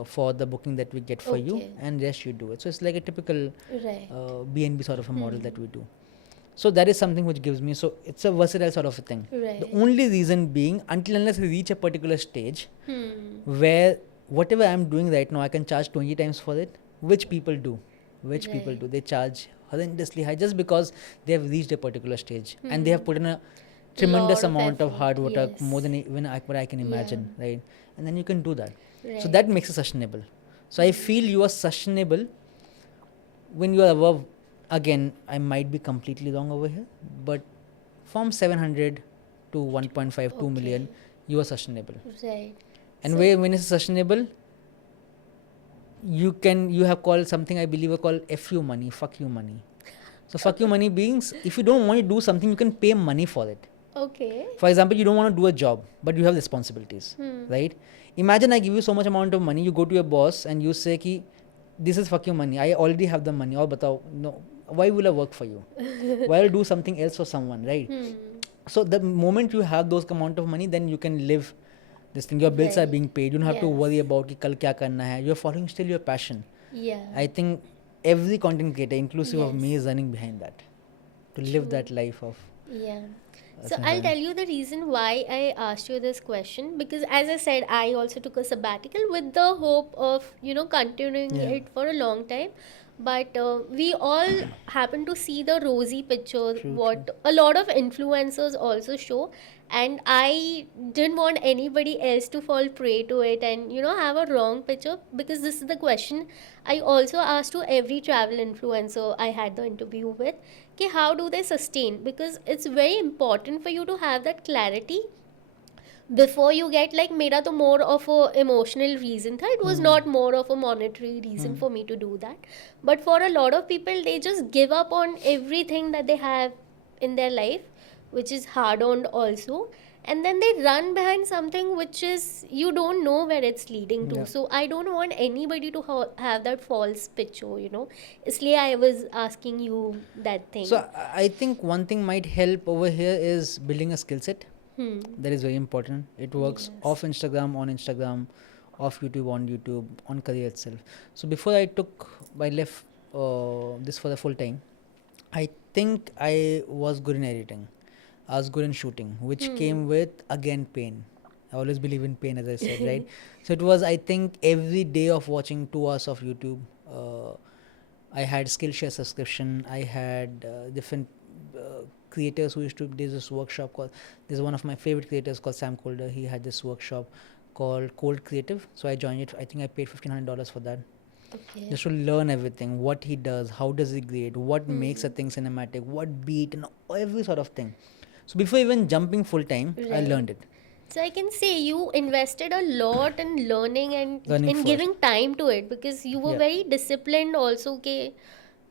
for the booking that we get for you, and rest you do it. So it's like a typical B&B sort of a model that we do. So that is something which gives me, so it's a versatile sort of a thing. Right. The only reason being, until unless we reach a particular stage where whatever I'm doing right now, I can charge 20 times for it, which people do. They charge horrendously high just because they have reached a particular stage and they have put in a tremendous amount of hard work, more than even what I can imagine, right? And then you can do that. So that makes it sustainable. So I feel you are sustainable when you are above. Again, I might be completely wrong over here, but from 700 to 1.5, 2 million, you are sustainable. Right. And when it's sustainable, you have called something, I believe, called FU money, fuck you money. So fuck you money beings, if you don't want to do something, you can pay money for it. Okay. For example, you don't want to do a job, but you have responsibilities, right? Imagine I give you so much amount of money, you go to your boss and you say ki, this is fuck your money, I already have the money, or batao, no, why will I work for you? Why will I do something else for someone, right? So the moment you have those amount of money, then you can live this thing. Your bills are Right. being paid. You don't have to Yes. worry about ki kal kya karna hai. You're following still your passion. Yeah. I think every content creator, inclusive of me, Yes. is running behind that to live True. that life of. Yeah. So Sayan. I'll tell you the reason why I asked you this question, because as I said, I also took a sabbatical with the hope of, continuing Yeah. it for a long time. But we all happen to see the rosy picture, True, what a lot of influencers also show. And I didn't want anybody else to fall prey to it and, have a wrong picture, because this is the question I also asked to every travel influencer I had the interview with. कि how do they sustain, because it's very important for you to have that clarity before you get, like, मेरा तो more of a emotional reason था, it was not more of a monetary reason for me to do that. But for a lot of people, they just give up on everything that they have in their life, which is hard earned also, and then they run behind something which is, you don't know where it's leading to. Yeah. So I don't want anybody to have that false picture. Isliye I was asking you that thing. So I think one thing might help over here is building a skill set. That is very important. It works Yes. off Instagram, on Instagram, off YouTube, on YouTube, on career itself. So before I left this for the full time, I think I was good in editing. I was good in shooting, which came with, again, pain. I always believe in pain, as I said, right? So it was, I think, every day of watching 2 hours of YouTube. I had Skillshare subscription. I had different creators who used to do this workshop called, there's one of my favorite creators called Sam Colder. He had this workshop called Cold Creative. So I joined it. I think I paid $1,500 for that. Okay. Just to learn everything, what he does, how does he create, what makes a thing cinematic, what beat, and every sort of thing. So before even jumping full time, I Right. learned it. So I can say you invested a lot in learning and Learning in first. giving time to it, because you were Yeah. very disciplined also के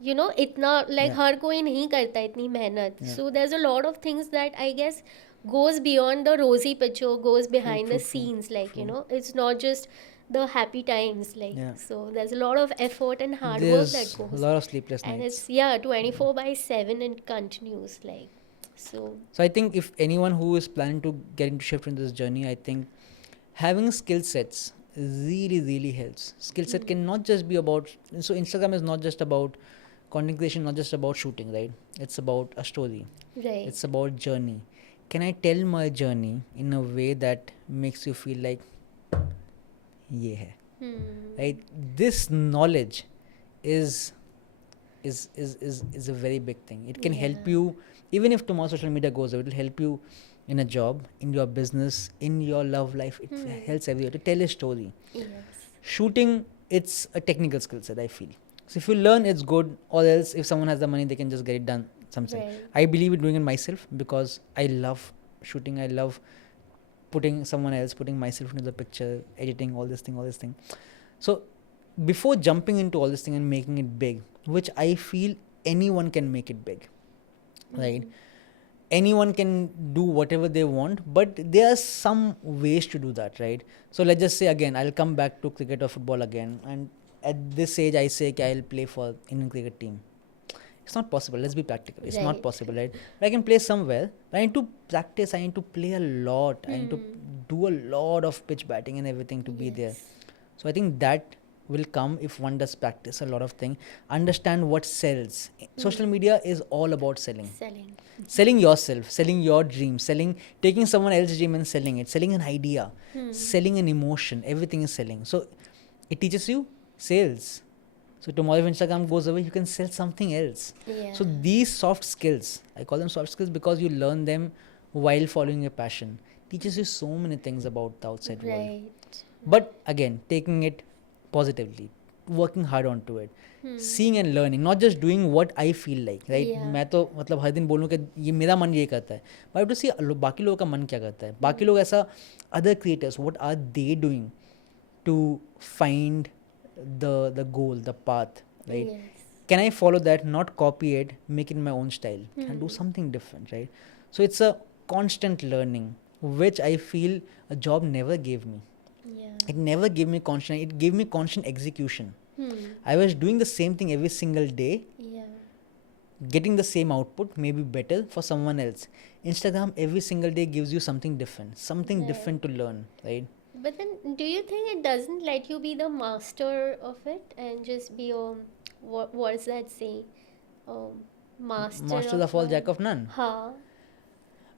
इतना like Yeah. हर कोई नहीं करता इतनी मेहनत. Yeah. So there's a lot of things that I guess goes beyond the rosy picture, goes behind the true, scenes, like true. it's not just the happy times, like. Yeah. So there's a lot of effort and hard work that There's a goes, lot of sleepless and nights. it's 24/7 and continues, like. So So I think if anyone who is planning to get into shift in this journey, I think having skill sets really, really helps. Skill set can not just be about, so Instagram is not just about content creation, not just about shooting, right? It's about a story. right. It's about journey. Can I tell my journey in a way that makes you feel like ये है, right? This knowledge is a very big thing. It can help Yeah. you, even if tomorrow social media goes away, it will help you in a job, in your business, in your love life. It helps everywhere to tell a story. Yes. Shooting, it's a technical skill set, I feel. So if you learn, it's good, or else if someone has the money, they can just get it done something. Right. I believe in doing it myself because I love shooting. I love putting someone else, putting myself into the picture, editing, all this thing. So before jumping into all this thing and making it big, which I feel anyone can make it big, right? Anyone can do whatever they want, but there are some ways to do that, right? So let's just say, again, I'll come back to cricket or football again, and at this age I say I'll play for Indian cricket team. It's not possible. Let's be practical. It's not Right. possible, right? I can play somewhere. I need to practice. I need to play a lot. I need to do a lot of pitch batting and everything to be there. So I think that will come if one does practice a lot of things. Understand what sells. Social media is all about selling. Selling yourself, selling your dream, taking someone else's dream and selling it, selling an idea, selling an emotion. Everything is selling. So it teaches you sales. So tomorrow if Instagram goes away, you can sell something else. Yeah. So these soft skills, I call them soft skills because you learn them while following your passion. Teaches you so many things about the outside world. Right. But again, taking it positively, working hard onto it, seeing and learning, not just doing what I feel like, right? Yeah. मैं तो मतलब हर दिन बोलूँ कि ये मेरा मन ये करता है, but I have to see बाकी लोगों का मन क्या करता है, बाकी लोग ऐसा, other creators, what are they doing to find the goal, the path, right? Yes. Can I follow that, not copy it, make it my own style? Can I do Hmm. something different, right? So it's a constant learning, which I feel a job never gave me. Yeah. It never gave me constant, it gave me constant execution. Hmm. I was doing the same thing every single day, Yeah. getting the same output, maybe better for someone else. Instagram every single day gives you something Right. different to learn, right? But then, do you think it doesn't let you be the master of it and just be what does that say? Master Masters of of all, jack one. of none. Ha.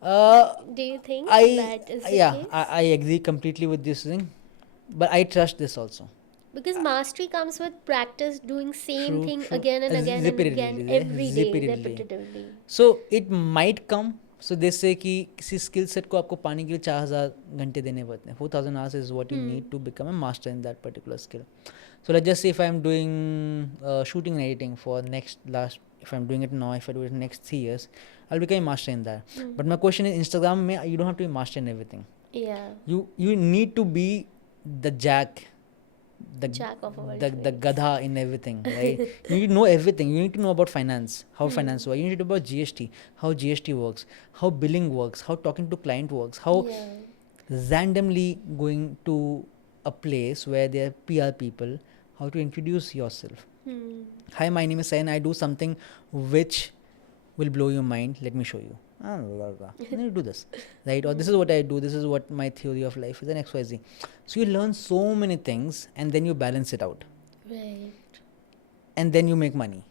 Uh, Do you think I that is the yeah, case? I agree completely with this thing, but I trust this also. Because mastery comes with practice, doing same True, thing true. again and again and again, Repeatedly, every day, repeatedly. repetitively. So it might come. So they say कि किसी skill set को आपको पाने के लिए 4,000 घंटे देने पड़ते हैं. 4,000 hours is what you Hmm. need to become a master in that particular skill. So let's just say if I'm doing shooting and editing for if I'm doing it now, if I do it next 3 years, I'll become a master in that. Hmm. But my question is, Instagram में you don't have to be master in everything. Yeah. You need to be the jack, the Jack of all the trades. gadha in everything, right? You need to know everything. You need to know about finance, how Hmm. finance works. You need to know about GST, how GST works, how billing works, how talking to client works, how Yeah. randomly going to a place where there are PR people, how to introduce yourself. Hmm. Hi, my name is Sayan. I do something which will blow your mind. Let me show you. Ah, blah, blah, blah. And then you do this, right? Or this is what I do. This is what my theory of life is, and XYZ. So you learn so many things, and then you balance it out, Right. and then you make money.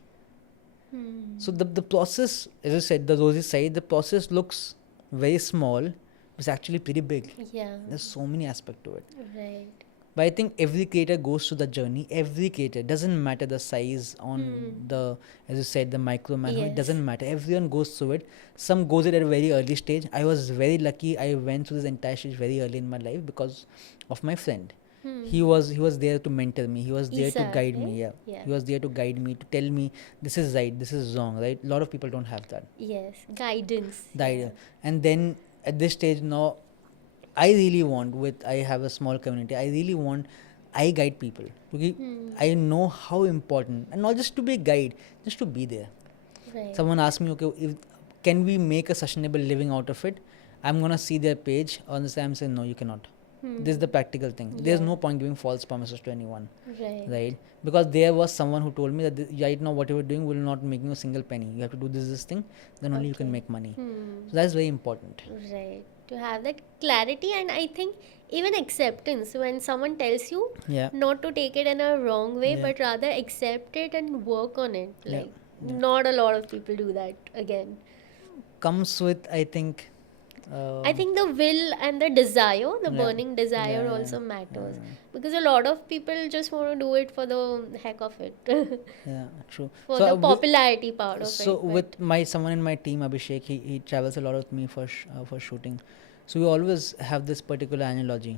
Hmm. So the process, as I said, the rosy side, the process looks very small, but it's actually pretty big. Yeah. There's so many aspects to it. Right. But I think every creator goes through the journey. Every creator, doesn't matter the size on the, as you said, the micro man. It Yes. doesn't matter. Everyone goes through it. Some goes it at a very early stage. I was very lucky. I went through this entire stage very early in my life because of my friend. Hmm. He was there to mentor me. He was there to Isa, guide right? me. Yeah. Yeah. He was there to guide me, to tell me this is right, this is wrong. Right. A lot of people don't have that. Yes. Guidance. The Yeah. idea. And then at this stage now, I really want, I have a small community. I really want, I guide people. Because Hmm. I know how important, and not just to be a guide, just to be there. Right. Someone asked me, okay, can we make a sustainable living out of it? I'm gonna see their page. Honestly, I'm saying no, you cannot. Hmm. This is the practical thing. There's Yeah. no point giving false promises to anyone, Right. right? Because there was someone who told me that right now whatever you're doing will not make you a single penny. You have to do this thing, then only you can Okay. make money. Hmm. So that's very important. Right. To have that clarity, and I think even acceptance when someone tells you Yeah. not to take it in a wrong way, Yeah. but rather accept it and work on it. Yeah. Like, Yeah. not a lot of people do that again. Comes with, I think. I think the will and the desire, the Yeah. burning desire Yeah. also matters. Because a lot of people just want to do it for the heck of it. Yeah, true. For So the wi- popularity part of so it. with my someone in my team, Abhishek, he travels a lot with me for shooting. So we always have this particular analogy.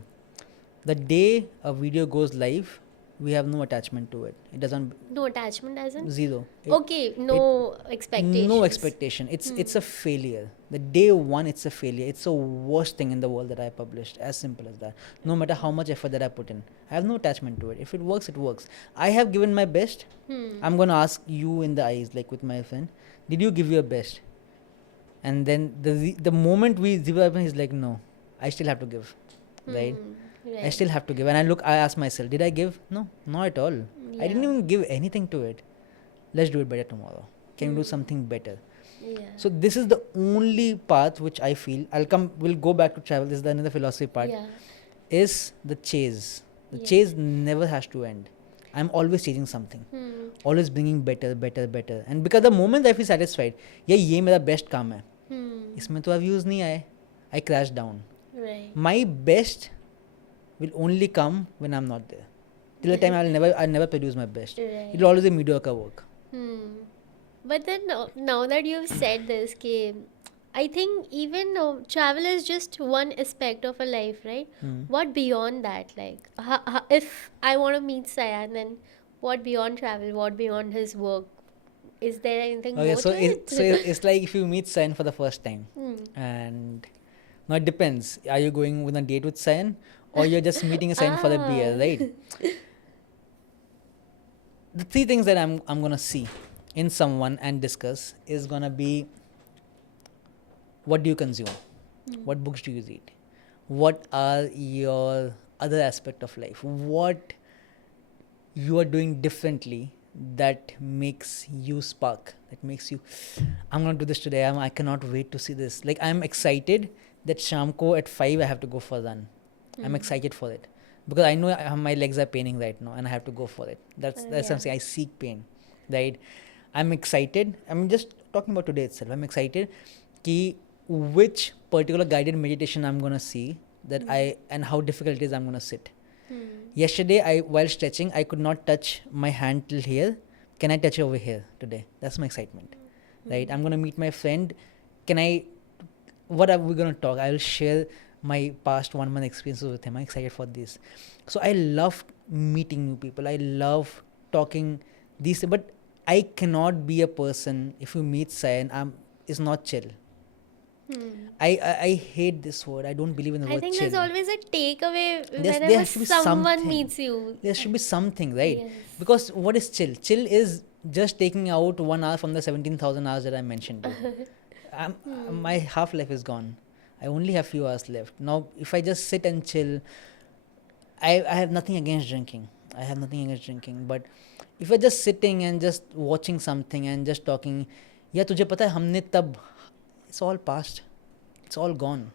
The day a video goes live, we have no attachment to it. It doesn't, No attachment as in? zero. Okay, no expectations. No expectation. It's a failure. The day one, it's a failure. It's the worst thing in the world that I published. As simple as that. No matter how much effort that I put in, I have no attachment to it. If it works, it works. I have given my best. I'm gonna ask you in the eyes, like with my friend, did you give your best? And then the moment we zero up, he's like, no, I still have to give, right? I still have to give. And I ask myself, did I give? No, not at all. I didn't even give anything to it. Let's do it better tomorrow. Can we do something better? Yeah. So this is the only path which I feel, we'll go back to travel. This is another philosophy part. Yeah. Is the chase. The Yeah. chase never has to end. I'm always chasing something. Always bringing better, better, better. And because the moment I feel satisfied, ये मेरा best काम है. इसमें तो views नहीं आए. I crash down. Right. My best will only come when I'm not there. Till the time I'll never produce my best. Right. It'll always be mediocre work. But then now that you've said this, I think even travel is just one aspect of a life, right? What beyond that? Like, if I want to meet Sayan, then what beyond travel? What beyond his work? Is there anything Okay, more so to it? it's like if you meet Sayan for the first time, and now it depends. Are you going on a date with Sayan, or you're just meeting a Sayan for a beer, right? the three things that I'm gonna see in someone and discuss is gonna be, what do you consume, what books do you read, what are your other aspect of life, what you are doing differently that makes you spark, that makes you, I'm gonna do this today, I cannot wait to see this. Like, I'm excited that Shamko at 5 I have to go for a run. I'm excited for it because I know my legs are paining right now and I have to go for it. That's something I seek pain, right? I'm excited. I'm just talking about today itself. I'm excited ki which particular guided meditation I'm gonna see that and how difficult it is I'm gonna sit. Yesterday, while stretching, I could not touch my hand till here. Can I touch over here today? That's my excitement, right? I'm gonna meet my friend. What are we gonna talk? I'll share my past 1 month experiences with him. I'm excited for this. So I love meeting new people. I love talking these, but I cannot be a person, if you meet Sayan, is not chill. I hate this word. I don't believe in the word I think chill. there's always a takeaway There whenever has to be someone something. meets you. There should be something, right? Yes. Because what is chill? Chill is just taking out 1 hour from the 17,000 hours that I mentioned. My half life is gone. I only have few hours left. Now, if I just sit and chill, I have nothing against drinking. But if you're just sitting and just watching something and just talking, yeah, तुझे पता है हमने तब, it's all past. It's all gone.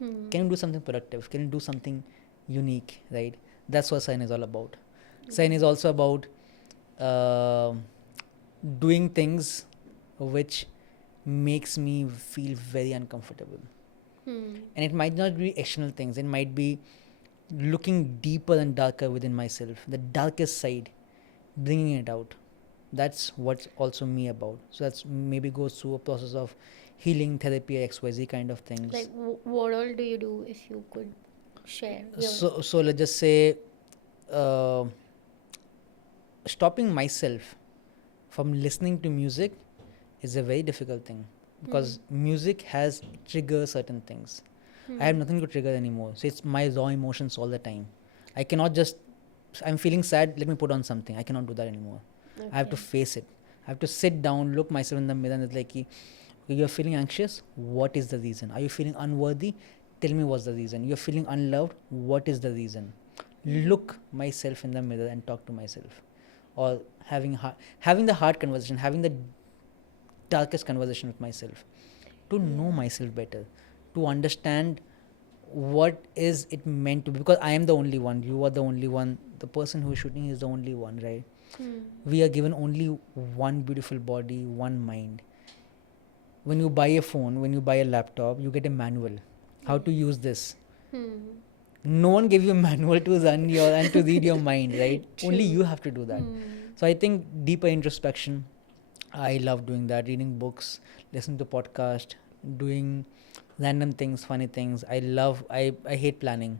Can you do something productive? Can you do something unique, right? That's what Sayan is all about. Sayan is also about doing things which makes me feel very uncomfortable. And it might not be external things. It might be looking deeper and darker within myself, the darkest side, bringing it out. That's what's also me about. So that's maybe goes through a process of healing, therapy, XYZ kind of things. Like, what all do you do, if you could share? So let's just say stopping myself from listening to music is a very difficult thing because music has trigger certain things. I have nothing to trigger anymore. So it's my raw emotions all the time. I cannot just, I'm feeling sad, let me put on something. I cannot do that anymore. Okay. I have to face it. I have to sit down, look myself in the mirror and it's like, okay, you're feeling anxious, what is the reason? Are you feeling unworthy? Tell me what's the reason. You're feeling unloved, what is the reason? Look myself in the mirror and talk to myself. Or having the hard conversation, having the darkest conversation with myself. To know myself better. To understand what is it meant to be. Because I am the only one. You are the only one. The person who is shooting is the only one, right? We are given only one beautiful body, one mind. When you buy a phone, when you buy a laptop, you get a manual. How to use this. No one gave you a manual to run and to read your mind, right? Only you have to do that. So I think deeper introspection, I love doing that. Reading books, listening to podcasts, doing random things, funny things. I hate planning.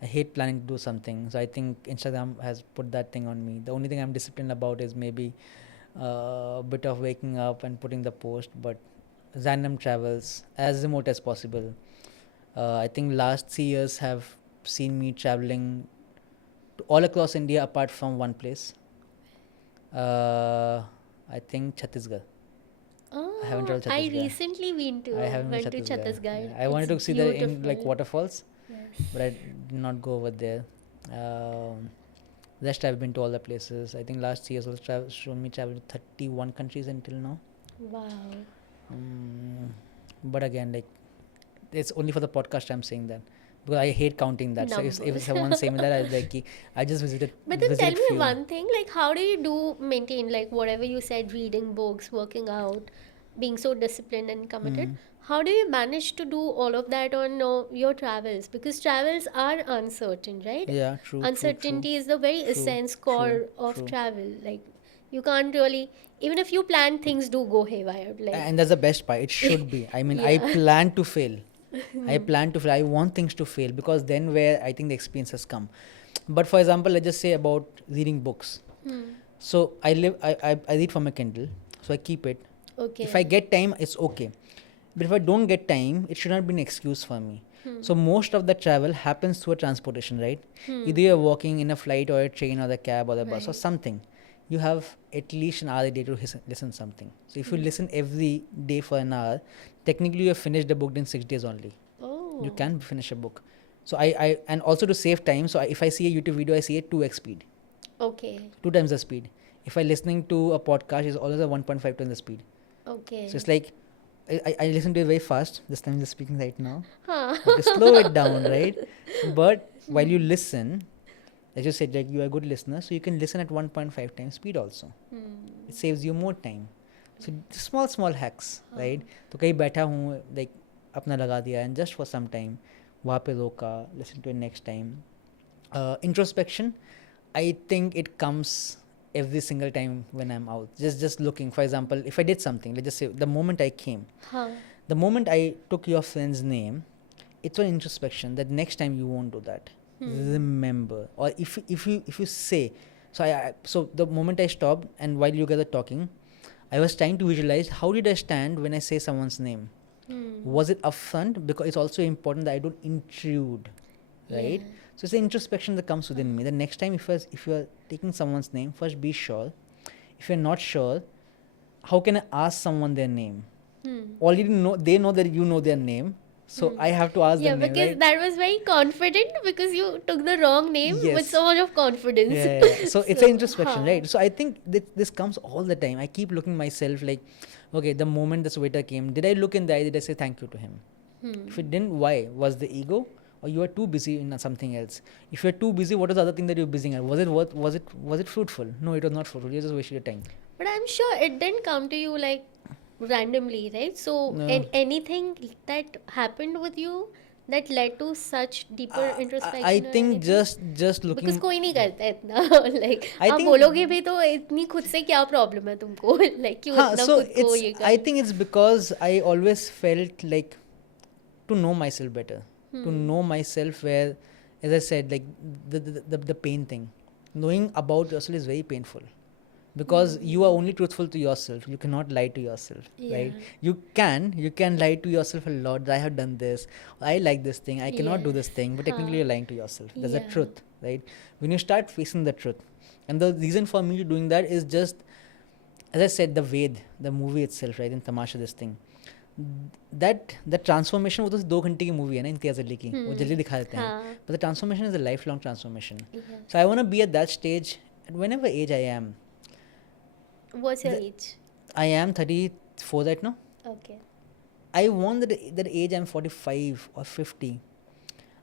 I hate planning to do something. So I think Instagram has put that thing on me. The only thing I'm disciplined about is maybe a bit of waking up and putting the post, but random travels as remote as possible. I think last 3 years have seen me traveling all across India apart from one place. I think Chhattisgarh. Oh, I haven't traveled I Chhattisgarh. recently went to Chhattisgarh. Yeah, I wanted to see the beautiful. waterfalls, Yes. but I did not go over there. Rest I've been to all the places. I think last 3 years also shown me travel to 31 countries until now. Wow. But again, like, it's only for the podcast I'm saying that because I hate counting that. So if Numbers. someone's saying that, I was like, I just visited. But then tell visited me few. one thing, like, how do you maintain, like, whatever you said, reading books, working out, being so disciplined and committed? How do you manage to do all of that on your travels? Because travels are uncertain, right? Yeah, true. Uncertainty is the very essence core of travel. Like, you can't really, even if you plan, things do go haywire. Like, And that's the best part. It should be. I mean, I plan to fail. I want things to fail because then where I think the experience has come. But for example, let's just say about reading books. So I read from a Kindle, so I keep it. okay. If I get time, it's okay. But if I don't get time, it should not be an excuse for me. So most of the travel happens through a transportation, right? Either you're walking in a flight or a train or a cab or a bus or something. you have at least an hour a day to listen something. So if you listen every day for an hour, technically you have finished the book in 6 days only. Oh. You can finish a book. So I and also to save time, so if I see a YouTube video, I see it 2x speed, Okay. 2 times the speed. If I listening to a podcast, it's always a 1.5 times the speed. Okay. So it's like I listen to it very fast. This time I'm just speaking right now. Huh. Okay, slow it down, right? But while you listen, as you said, like you are a good listener, so you can listen at 1.5 times speed also. It saves you more time. So small hacks, right? तो कहीं बैठा हूँ, like अपना लगा दिया and just for some time, वहाँ पे रोका, listen to it next time. Introspection, I think it comes every single time when I'm out. Just looking. For example, if I did something, let's just say the moment I came, Huh. the moment I took your friend's name, it's an introspection that next time you won't do that. Remember, or if you say, so the moment I stopped and while you guys are talking, I was trying to visualize how did I stand when I say someone's name. Was it upfront? Because it's also important that I don't intrude, right? Yeah. So it's the introspection that comes within me. The next time if you are taking someone's name, first be sure. If you're not sure, how can I ask someone their name? Already they know that you know their name. So I have to ask Yeah, their name, because right? that was very confident because you took the wrong name with Yes. so much of confidence. Yeah. So it's an introspection, huh. right? So I think this comes all the time. I keep looking myself like, okay, the moment this waiter came, did I look in the eye? Did I say thank you to him? If it didn't, why? Was the ego? Or you are too busy in something else? If you're too busy, what is the other thing that you're busy at? Was it fruitful? No, it was not fruitful. You just wasted your time. But I'm sure it didn't come to you like randomly, right? So, No. anything that happened with you that led to such deeper introspection I or think anything? just looking. Because कोई नहीं करता है इतना like I आप think बोलोगे भी तो इतनी खुद से क्या प्रॉब्लम है तुमको like क्यों इतना so खुद को it's ये I कर think it's because I always felt like to know myself better, to know myself where, as I said, like the pain thing, knowing about yourself is very painful because you are only truthful to yourself. You cannot lie to yourself, right? Yeah. You can lie to yourself a lot that I have done this, I like this thing, I cannot do this Yes. thing, but technically you're lying to yourself. There's a Yeah. truth, right? When you start facing the truth, and the reason for me doing that is just, as I said, the Ved, the movie itself, right? In Tamasha, this thing, that transformation, वो तो 2 घंटे की movie है ना इम्तियाज अली की, वो जल्दी दिखा देते हैं, हाँ. but the transformation is a lifelong transformation. Yes. So I want to be at that stage at whenever age I am. What's your age? I am 34 right now. Okay. I want that age I'm 45 or 50.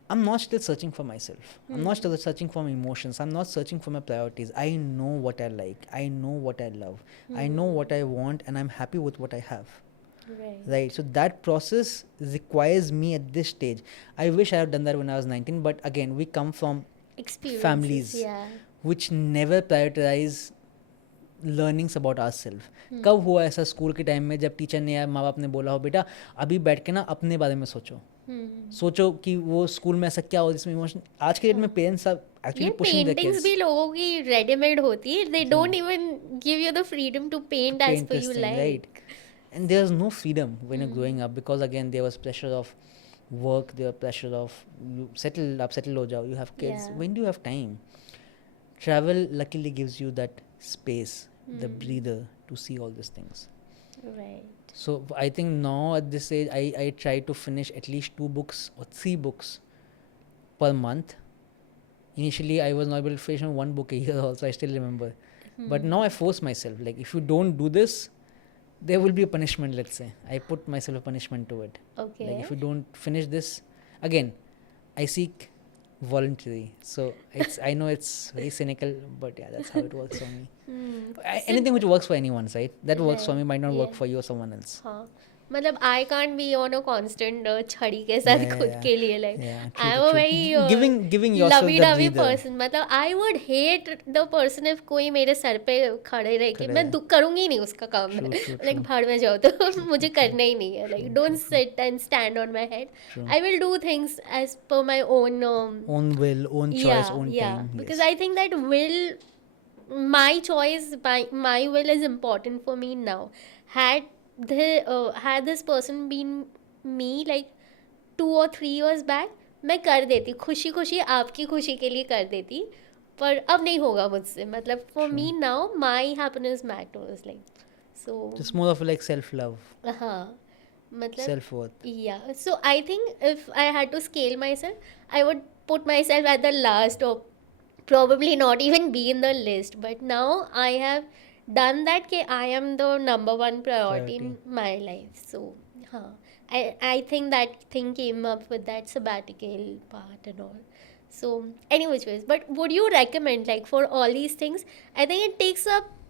I'm not still searching for myself. I'm not still searching for my emotions. I'm not searching for my priorities. I know what I like. I know what I love. I know what I want, and I'm happy with what I have. Right. Right. So that process requires me at this stage. I wish I had done that when I was 19, but again, we come from Experiences. families Yeah. which never prioritize learnings about ourselves. कब हुआ ऐसा school के time में जब teacher ने या माँ बाप ने बोला हो बेटा अभी बैठ के ना अपने बारे में सोचो, सोचो कि वो स्कूल में ऐसा क्या हो जिसमें इमोशन. आज के डेट में पेरेंट्स आर ये actually pushing the paintings kids. भी लोगों की रेडीमेड होती है. They don't even give you the freedom to paint as Paint पर this you thing, like. right? And there's no freedom when you're growing up because again there was pressure of work, there was pressure of you settle ho jao, you have kids. Yeah. When do you have time? Travel luckily gives you that space, the breather to see all these things. Right. So I think now at this age I try to finish at least 2 books or 3 books per month. Initially I was not able to finish 1 book a year also, I still remember. But now I force myself, like if you don't do this, there will be a punishment, let's say. I put myself a punishment to it. Okay. Like if you don't finish this, again, I seek voluntary. So I know it's very cynical, but yeah, that's how it works for me. Anything which works for anyone, right? That works for me, might not work Yeah. for you or someone else. हाँ मतलब I can't be on a constant छड़ी के साथ Yeah, खुद yeah, के लिए like yeah, I am true, a true. Very Giving yourself lovey the dovey breather. Person. मतलब I would hate the person if कोई मेरे सर पे खड़े रह के खड़े मैं है. दुख करूंगी ही नहीं उसका काम. True, true, like true. भाड़ में जाओ तो मुझे करना ही नहीं है. Like don't sit and stand on my head. True. I will do things as per my own Own will, own choice, own time. because Yes. I think that my choice, my will is important for me now. Had this person been me like 2 or 3 years back, मैं कर देती खुशी खुशी आपकी खुशी के लिए कर देती. पर अब नहीं होगा मुझसे, मतलब for me now my happiness matters, like so. It's more of like self-love, हाँ, मतलब self-worth. yeah, so I think if I had to scale myself, I would put myself at the last, or probably not even be in the list. But now I have done that, कि I am the number one priority in my life. So हाँ, I think that thing came up with that sabbatical part and all. So any which ways, but would you recommend, like, for all these things? I think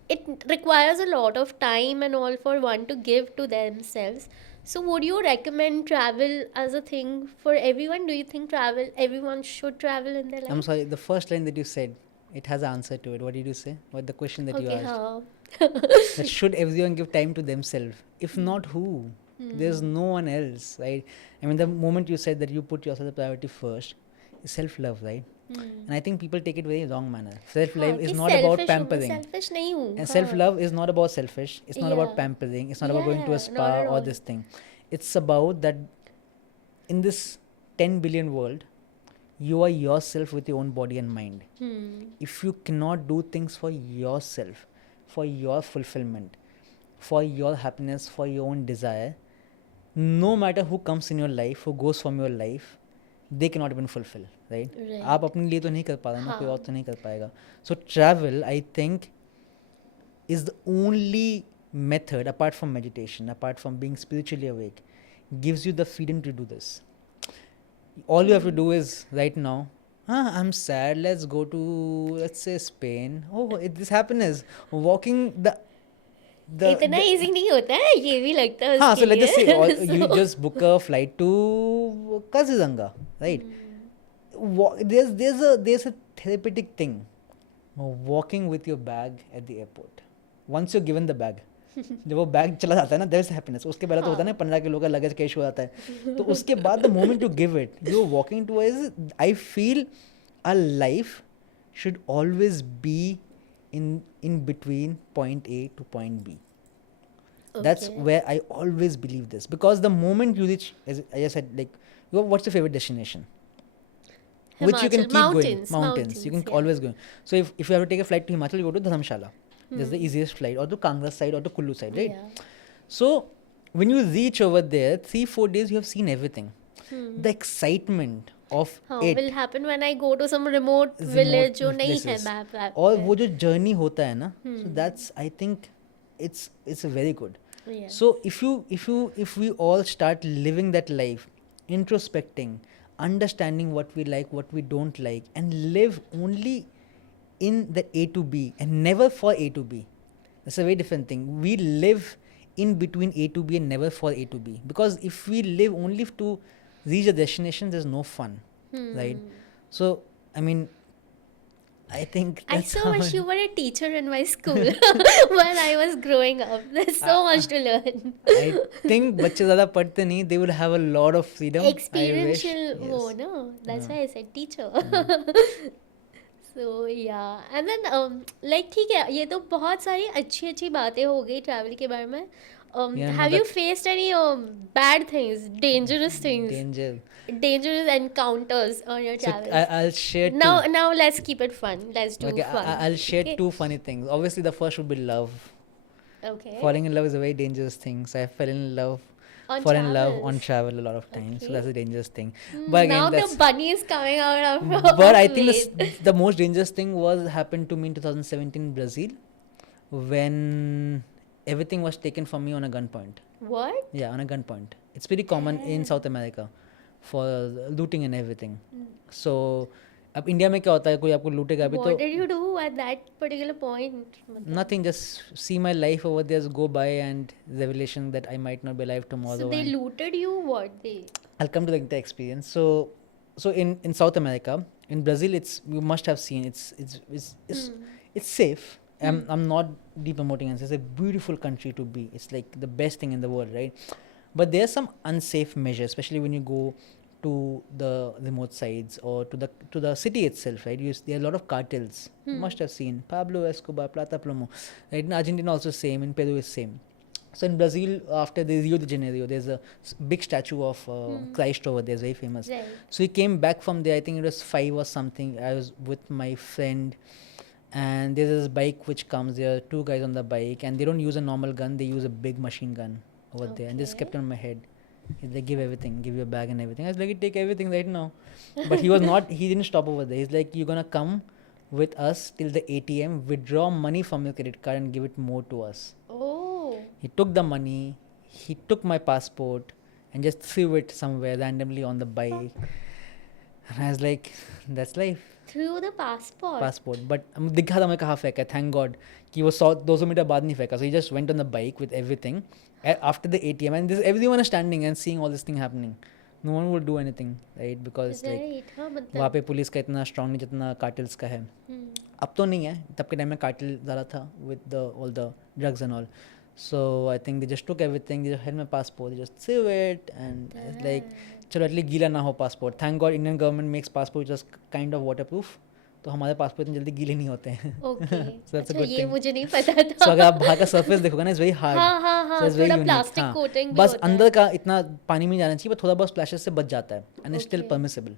it requires a lot of time and all for one to give to themselves. So would you recommend travel as a thing for everyone? Do you think everyone should travel in their I'm life? sorry, the first line that you said, it has an answer to it. What did you say? What the question that you Okay, asked? हाँ. That should everyone give time to themselves? If not, who? There's no one else, right? I mean, the moment you said that you put yourself the priority first, is self-love, right? And I think people take it very wrong manner. हाँ Self-love is कि not about selfish हूँ, मैं pampering. selfish नहीं हूँ. And हाँ. self-love is not about selfish. It's not about Yeah. pampering. It's not about going to a Yeah, not spa at or all. this thing. It's about that in this 10 billion world, you are yourself with your own body and mind. If you cannot do things for yourself, for your fulfillment, for your happiness, for your own desire, no matter who comes in your life, who goes from your life, they cannot even fulfill, right? Right. आप अपने लिए तो नहीं कर पा रहे ना, कोई हाँ. और तो नहीं कर पाएगा. So travel, I think, is the only method, apart from meditation, apart from being spiritually awake, gives you the freedom to do this. All you have to do is right now, I'm sad, let's go to, let's say, Spain. Oh, this happiness. Walking इतना easy नहीं होता है, ये भी लगता है so उसके let's just say लिए. you So, just book a flight to Kaziranga, right? There's a therapeutic thing, walking with your bag at the airport. Once you're given the bag, जब वो बैग चला जाता है ना, there's happiness. उसके पहले तो होता है ना 15 किलो का लगेज कैश हो जाता है, तो उसके बाद the moment you give it, you're walking towards, I feel our life should always be in between point A to point B. That's okay. where I always believe this, because the moment you reach, as I said, like, what's your favorite destination? Which you can Himachal, keep going. mountains, Mountains. You can yeah. always go. So if you have to take a flight to Himachal, you go to Dharamshala. That's the easiest flight, or to Kangra side, or to Kullu side, right? Yeah. So when you reach over there, 3-4 days you have seen everything. The excitement of it, will happen when I go to some remote village जो नहीं है places, map app और पे. वो जो journey होता है ना, so that's, I think, it's very good. Yeah. So if we all start living that life, introspecting, understanding what we like, what we don't like, and live only in the A to B and never for A to B. That's a very different thing. We live in between A to B and never for A to B. Because if we live only to reach a destination, there's no fun, right? So, I mean, I think I that's so how wish you were a teacher in my school when I was growing up. There's so much to learn. I think बच्चे ज़्यादा पढ़ते नहीं, they would have a lot of freedom. Experiential I वो wish. no, that's why I said teacher. So yeah, and then like ठीक है, ये तो बहुत सारी अच्छी अच्छी बातें हो गई ट्रैवल के बारे में. Yeah, Have you faced any bad things, dangerous things, danger. dangerous encounters on your So travels? I'll share two. Now let's keep it fun. Let's do Okay, fun. I'll share Okay. two funny things. Obviously, the first would be love. Okay. Falling in love is a very dangerous thing. So I fell in love On fall in love on travels. travel a lot of times. So Okay. that's a dangerous thing. But Now again, the that's. bunny is coming out of But I think wait. the most dangerous thing was happened to me in 2017 in Brazil, when everything was taken from me on a gunpoint. What? Yeah, on a gunpoint. It's pretty common in South America for looting and everything. So अब India में क्या होता है, कोई आपको लूटेगा अभी What तो did you do at that particular point? nothing, just see my life over there, just go by, and revelation that I might not be alive tomorrow. So they and looted you? What they? I'll come to the entire experience. So in South America, in Brazil, it's, you must have seen, it's safe. I'm not de-promoting it. It's a beautiful country to be. It's like the best thing in the world, right? But there are some unsafe measures, especially when you go to the remote sides or to the city itself, right? There are a lot of cartels. You must have seen Pablo Escobar, Plata Plomo. Right? In Argentina also same. In Peru is same. So in Brazil, after the Rio de Janeiro, there's a big statue of Christ over there. It's very famous. Right. So we came back from there. I think it was 5 or something. I was with my friend, and there's this bike which comes. There are 2 guys on the bike, and they don't use a normal gun. They use a big machine gun over there, and this kept on my head. He's like, give everything, give your bag and everything. I was like, take everything right now. But he was not. He didn't stop over there. He's like, you're gonna come with us till the ATM, withdraw money from your credit card, and give it more to us. Oh. He took the money, he took my passport and just threw it somewhere randomly on the bike. And I was like, that's life. Through the passport. But दिखा था मैं कहाँ फेंका, thank God कि वो 100-200 metre बाद नहीं फेंका. So he just went on the bike with everything after the ATM, and this everyone is standing and seeing all this thing happening. No one would do anything, right? Because like वहाँ पे police का इतना strong नहीं जितना cartels का है. अब तो नहीं है, तब के टाइम में कार्टेल ज़्यादा था with all the drugs and all. So I think they just took everything. They just held my passport. They just threw it, and it's like, चलो at least गीला ना हो passport. Thank God Indian government makes passport just kind of waterproof. तो हमारे passport इतने जल्दी गीले नहीं होते हैं. Okay. So that's a अच्छा, good ये thing. मुझे नहीं पता था. So अगर आप बाहर का surface देखोगे ना, it's very hard. हाँ, So it's very थोड़ा unique. प्लास्टिक हाँ. कोटिंग भी बस होता है. अंदर का इतना पानी में जाना चाहिए, पर थोड़ा बहुत splashes से बच जाता है, and it's still Okay. permissible.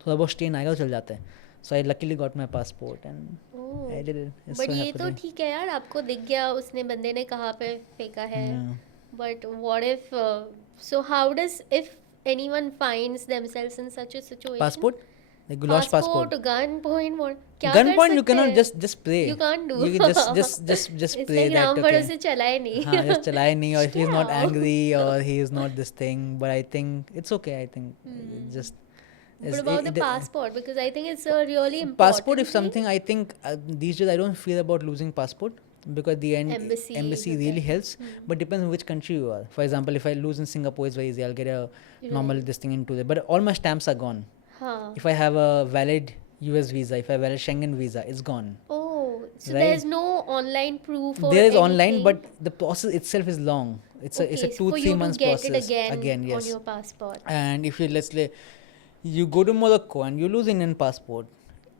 थोड़ा बहुत stain आएगा तो चल जाता है. So I luckily got my passport and Oh. I did it. It's but so ये तो happily. ठीक है यार, आपको दिख गया उसने, बंदे ने कहाँ पे फेंका है. Yeah. But what if so how does, if anyone finds themselves in such a situation? Passport? Like lost passport. gun point, what क्या Gun कर point you सकते cannot हैं? just pray. You can't do. You can just It's pray like that Ram okay. भरोसे चलाए नहीं. हाँ, just चलाए नहीं, or if he's not Stop. angry or he is not this thing. But I think it's okay. I think it just. But about the passport, because I think it's a really important passport, if thing. something, I think these days I don't fear about losing passport, because the end Embassy really होता है. helps. But depends on which country you are. For example, if I lose in Singapore, it's very easy. I'll get a normal this thing into there. But all my stamps are gone. हाँ. If I have a valid US visa, if I have a valid Schengen visa, it's gone. Oh, so Right. there's no online proof or There is anything. online, but the process itself is long. It's a Okay, a so for 2-3 you to months get process. it again yes. on your passport. And if you, let's say you go to Morocco and you lose Indian passport,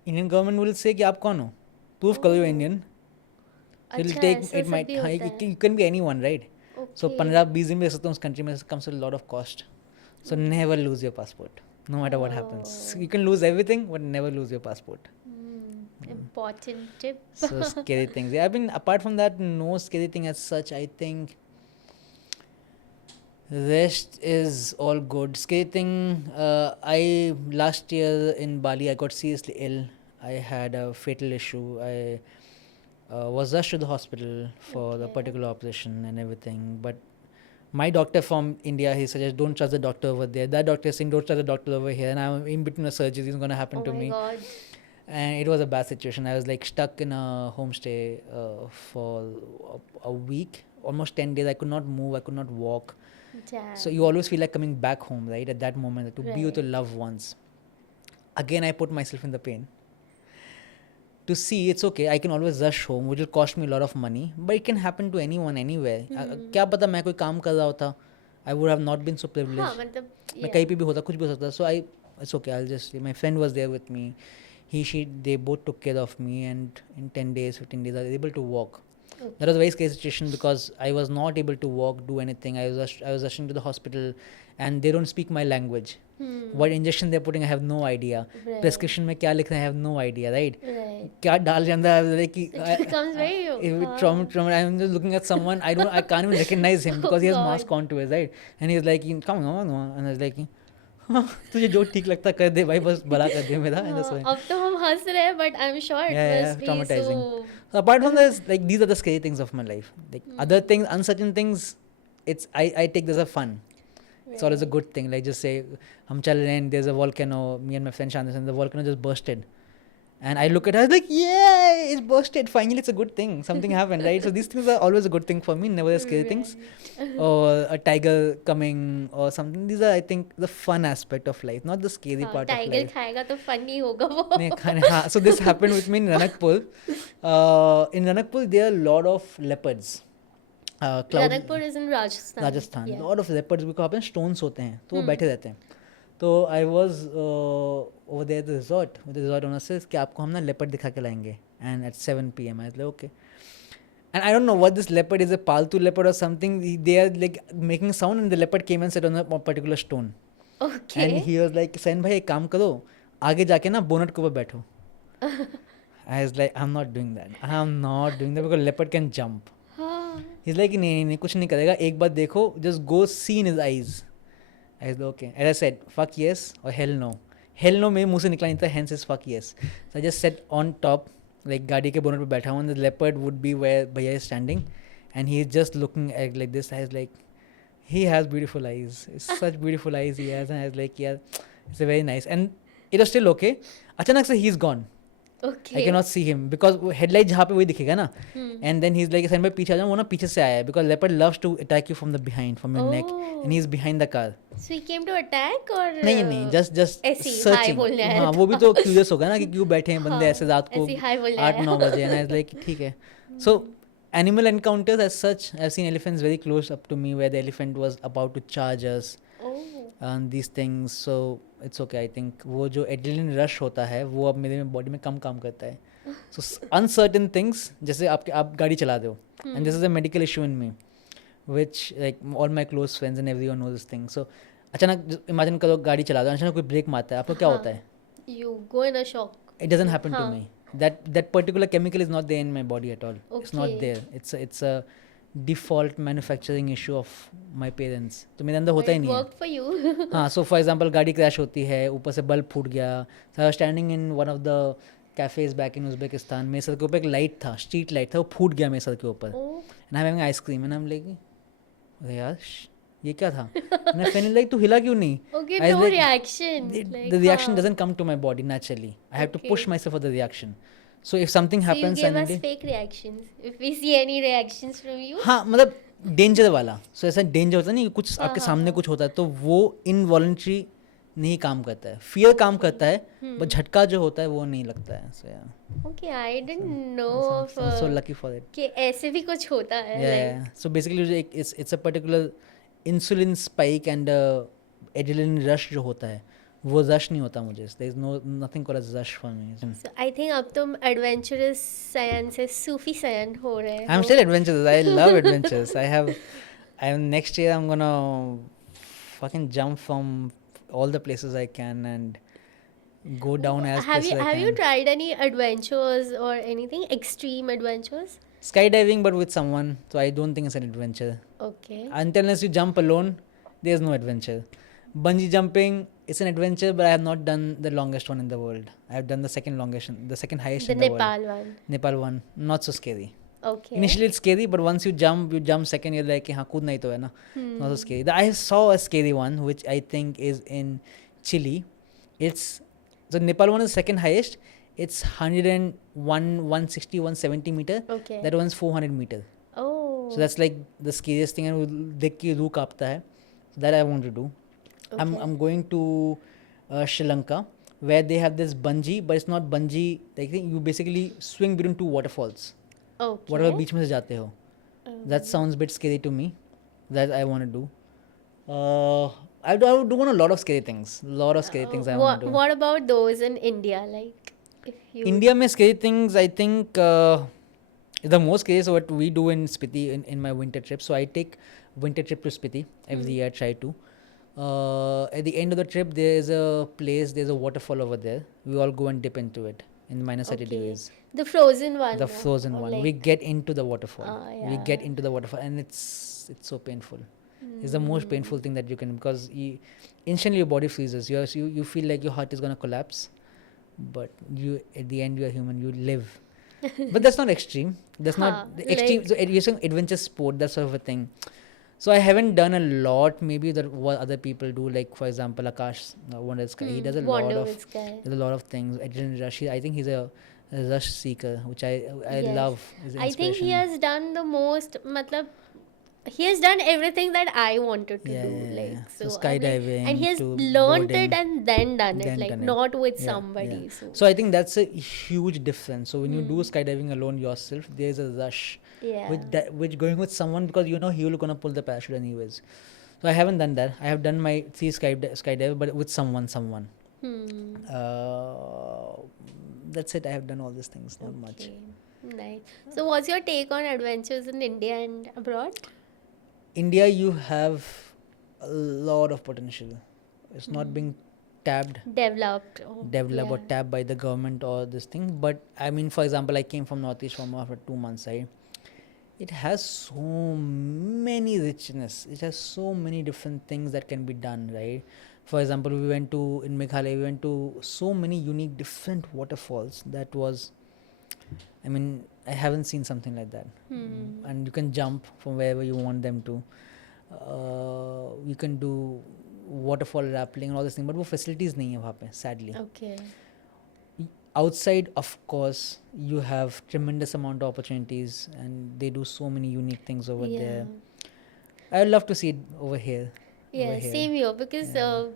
Indian government will say कि आप कौन हो? Proof करो you're Indian. So it'll अच्छा, take, ऐसा it सब might, भी हाँ, होता है. you can be anyone, right? So Okay. 15-20 दिन भी रह सकते हो उस country में, comes with a lot of cost. So never lose your passport, no matter what happens. You can lose everything, but never lose your passport. Important tip. So scary things. Yeah, I mean, apart from that, no scary thing as such. I think rest is all good. Scary thing, I last year in Bali, I got seriously ill. I had a fatal issue. I was rushed to the hospital for the Okay. particular operation and everything. But my doctor from India, he suggests don't trust the doctor over there. That doctor is saying don't trust the doctor over here. And I'm in between the surgeries. It's going to happen Oh to my me. God. And it was a bad situation. I was like stuck in a homestay for a week, almost 10 days. I could not move, I could not walk. Damn. So you always feel like coming back home, right? At that moment, to be with your Right. loved ones. Again, I put myself in the pain. To see, it's okay, I can always rush home, which will cost me a lot of money, but it can happen to anyone, anywhere. क्या पता मैं कोई काम कर रहा होता, I would have not been so हाँ, privileged. मतलब मैं yeah. कहीं पे भी होता, कुछ भी हो सकता. So it's okay, I'll just, my friend was there with me. They both took care of me, and in 10 days, 15 days, I was able to walk. Okay. That was a very scary situation because I was not able to walk, do anything. I was rushing to the hospital, and they don't speak my language. What injection they're putting, I have no idea. Right. Prescription में क्या लिख रहे हैं, I have no idea, right? Right. क्या डाल रहे हैं अंदर, I was like, It becomes very trauma. I'm just looking at someone, I can't even recognize him because he has mask on to his, right? And he's like, come on, and I was like, तुझे जो ठीक लगता कर दे भाई, बस भला कर दे मेरा. And that's why. अब तो हम हंस रहे हैं, but I'm sure it must be traumatizing. so. So apart from this, like these are the scary things of my life. Like other things, uncertain things, I take this as a fun. It's always a good thing. Like just say, हम चल रहे हैं, there's a volcano. Me and my friend Shandas, and the volcano just bursted. And I look at her, I was like, yeah, it's bursted. Finally, it's a good thing. Something happened, right? So these things are always a good thing for me. Never the scary things, or a tiger coming or something. These are, I think, the fun aspect of life, not the scary part of Tiger life. खाएगा तो funny होगा वो. नहीं, हाँ. So this happened with me in Ranakpur. In Ranakpur, there are a lot of leopards. Ranakpur is in Rajasthan. Rajasthan. Yeah. Lot of leopards because वहाँ पे stones होते हैं, तो वो बैठे रहते हैं. तो I was over there at the resort. The resort owner says कि आपको हम ना leopard दिखा के लाएंगे, and at 7 p.m. I was like okay. And I don't know what this leopard is, a paltu leopard or something. They are like making sound, and the leopard came and sat on a particular stone. Okay. And he was like, Sayan bhai, ek kaam karo, आगे जाके ना bonnet के ऊपर बैठो. I was like, I'm not doing that. I'm not doing that because leopard can jump. हाँ. He's like, नहीं, कुछ नहीं करेगा. एक बार देखो, just go see in his eyes. I was like, okay. As I said, fuck yes or hell no. Hell no मेरे मुंह से निकला नहीं था, hence is fuck yes. So I just sat on top, like गाड़ी के bonnet पे बैठा हूँ, and the leopard would be where भैया is standing, and he's just looking at like this. I was like, he has beautiful eyes. It's such beautiful eyes he has, and I was like, yeah, it's a very nice. And it was still okay. अचानक से he's gone. Okay. I cannot see him because headlight जहाँ पे वही दिखेगा ना. And then he's like, "Sayan bhai पीछे आ जाओ." वो ना पीछे से आया है because leopard loves to attack you from the behind, from your neck, and he's behind the car. So he came to attack or नहीं, just ऐसे ही hi searching. बोलने आया हाँ, था. वो भी तो curious होगा ना कि क्यों बैठे हैं बंदे ऐसे रात को ऐसे hi बोलने आया. 8-9 बजे. And I was like, ठीक है. So animal encounters as such, I've seen elephants very close up to me where the elephant was about to charge us. Oh. And these things, so it's okay. I think वो जो adrenaline rush होता है वो अब मेरे body में कम काम करता है. So uncertain things, जैसे आप गाड़ी चला दो, and this is a medical issue in me, which like all my close friends and everyone knows this thing. So अचानक imagine करो गाड़ी चला दो, अचानक कोई ब्रेक मारता है, आपको क्या होता है? You go in a shock. It doesn't happen to me. That particular chemical is not there in my body at all. It's not Okay. there. It's a default manufacturing issue of my parents. तो मेरे अंदर होता ही It नहीं है. worked for you. हाँ, so for example गाड़ी crash होती है, ऊपर से बल्ब फूट गया. So I was standing in one of the cafes back in Uzbekistan. मेरे सर के ऊपर एक लाइट था, स्ट्रीट लाइट था, वो फूट गया मेरे सर के ऊपर. Oh. And I'm having ice cream and I'm like, अरे यार ये क्या था? And I felt like तू हिला क्यों नहीं? Okay, I was no like, reaction. The reaction doesn't come to my body naturally. I have to push Okay. myself for the reaction. So if something So you happens gave us suddenly, fake reactions. If we see any reactions from you. हाँ मतलब danger वाला. So ऐसा danger होता नहीं कि कुछ आपके सामने कुछ होता है तो वो इनवॉलंटरी नहीं काम करता है. फियर काम करता है, बट झटका जो होता है वो नहीं लगता है. So yeah. Okay, I didn't know of. So lucky for it. कि ऐसे भी कुछ होता है. Yeah. So basically it's a particular insulin spike and adrenaline rush जो होता है वो rush नहीं होता मुझे. There is nothing called as rush for me. So I think अब तुम adventurous Sayan से सूफी Sayan हो रहे हो. I'm still adventurous. I love adventures. Next year I'm gonna fucking jump from all the places I can and go down as places I can. Have you tried any adventures or anything extreme adventures? Skydiving, but with someone. So I don't think it's an adventure. Okay. Unless you jump alone, there's no adventure. Bungee jumping, it's an adventure, but I have not done the longest one in the world. I have done the second highest The in the Nepal world. one. Nepal one, not so scary. Okay. Initially it's scary, but once you jump second, you're like, हाँ कूदना ही तो है ना. Not so scary. I saw a scary one, which I think is in Chile. So Nepal one is second highest. It's 101, 160, 170 meter. Okay. That one's 400 meter. Oh. So that's like the scariest thing, and वो देख के रूह कांपता है. That I want to do. Okay. I'm going to Sri Lanka, where they have this bungee, but it's not bungee. I think you basically swing between two waterfalls. Okay. Whatever बीच में से जाते हो. That sounds a bit scary to me. That I want to do. I do want a lot of scary things. I want to do. What about those in India? Like, if you. India में scary things, I think the most scary is what we do in Spiti in my winter trip. So I take winter trip to Spiti every year. I try to. At the end of the trip, there's a waterfall over there. We all go and dip into it in minus 30 degrees. The frozen one. The no? frozen Or one. like- We get into the waterfall. We yeah. get into the waterfall, and it's so painful. It's the most painful thing that you can, because instantly your body freezes. You feel like your heart is gonna collapse, but at the end you are human. You live. But that's not extreme. That's not the extreme. like- So you're saying adventure sport, that sort of a thing. So I haven't done a lot. Maybe that what other people do. Like for example, Akash Wonder Sky. He does a lot Wonder of with Sky. does a lot of things. Adrenaline rush. I think he's a rush seeker, which I Yes. love. His I think he inspiration. has done the most. Matlab, he has done everything that I wanted to Yeah, do. yeah, Like yeah. So I'm like- skydiving and he has to learned boarding. it and then done it. Then Like done it. not with Yeah, somebody. yeah. So So I think that's a huge difference. So when you do skydiving alone yourself, there's a rush. yeah. Which going with someone, because you know he will gonna pull the parachute anyways. So I haven't done that. I have done my 3 skydive, but with someone. Hmm. That's it. I have done all these things, not much. Okay. Nice. So, what's your take on adventures in India and abroad? India, you have a lot of potential. It's not being tapped, Developed. Oh, developed or yeah. tapped by the government or this thing. But I mean, for example, I came from Northeast from after 2 months, right? It has so many richness. It has so many different things that can be done, right? For example, we went to in Meghalaya, we went to so many unique different waterfalls. That was, I mean, I haven't seen something like that. And you can jump from wherever you want them to. You can do waterfall rappelling and all this thing, but वो facilities नहीं है वहाँ पे, sadly. Okay. Outside, of course, you have tremendous amount of opportunities, and they do so many unique things over there. I would love to see it over here. Yeah, over here. same here because Yeah.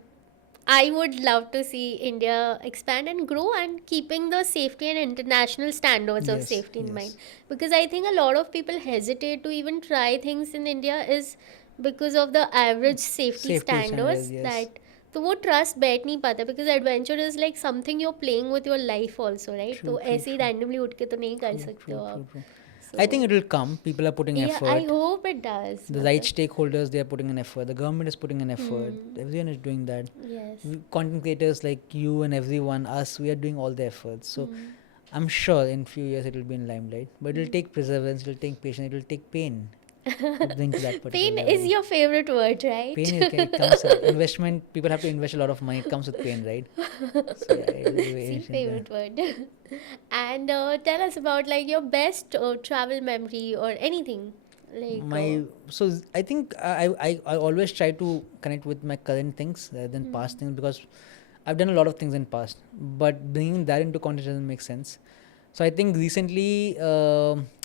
I would love to see India expand and grow and keeping the safety and international standards of Yes, safety in yes. mind. Because I think a lot of people hesitate to even try things in India is because of the average safety standards yes. that तो वो trust बैठ नहीं पाता because adventure is like something you are playing with your life also right True, तो true, ऐसे ही true. Randomly उठ के तो नहीं कर True, सकते true, हो true, आप true. I think it will come. People are putting yeah, I effort. hope it does. The right stakeholders, they are putting an effort. The government is putting an effort. Hmm. Everyone is doing that. Yes. Content creators like you and everyone, us, we are doing all the efforts. So I'm sure in few years it will be in limelight. But it will take perseverance, it will take patience, it will take pain to bring to that particular Pain level. is your favorite word, right? Pain is, it comes with investment. People have to invest a lot of money. It comes with pain, right? So yeah, it will be very See, interesting favorite word. And tell us about like your best travel memory or anything. Like my so I think I always try to connect with my current things rather than past things, because I've done a lot of things in past, but bringing that into context doesn't make sense. So I think recently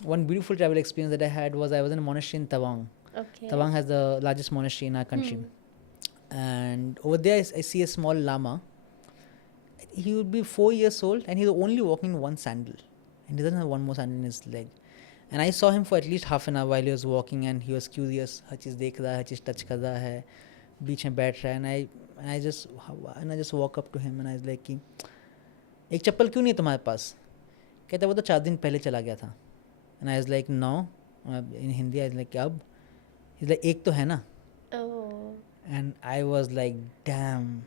one beautiful travel experience that I had was I was in a monastery in Tawang. okay. Tawang has the largest monastery in our country, and over there I see a small lama. He would be 4 years old, and he's only walking in one sandal, and he doesn't have one more sandal in his leg. And I saw him for at least half an hour while he was walking, and he was curious. हर चीज़ देख रहा है, हर चीज़ touch कर रहा है, बीच में बैठ रहा है, and I just walk up to him and I was like कि एक चप्पल क्यों नहीं है तुम्हारे पास? कहता वो तो 4 दिन पहले चला गया था. And I was like no, in Hindi I was like अब? He's like एक तो है ना. Oh. And I was like damn,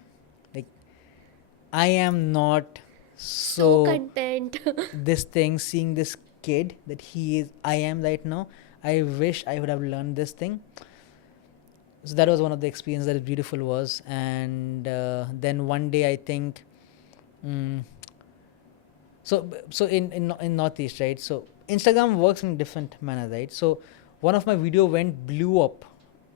like I am not So content. this thing, seeing this kid that he is, I am right now. I wish I would have learned this thing. So that was one of the experiences that is beautiful was. And then one day I think, so in Northeast, right? So Instagram works in different manner, right? So one of my video blew up,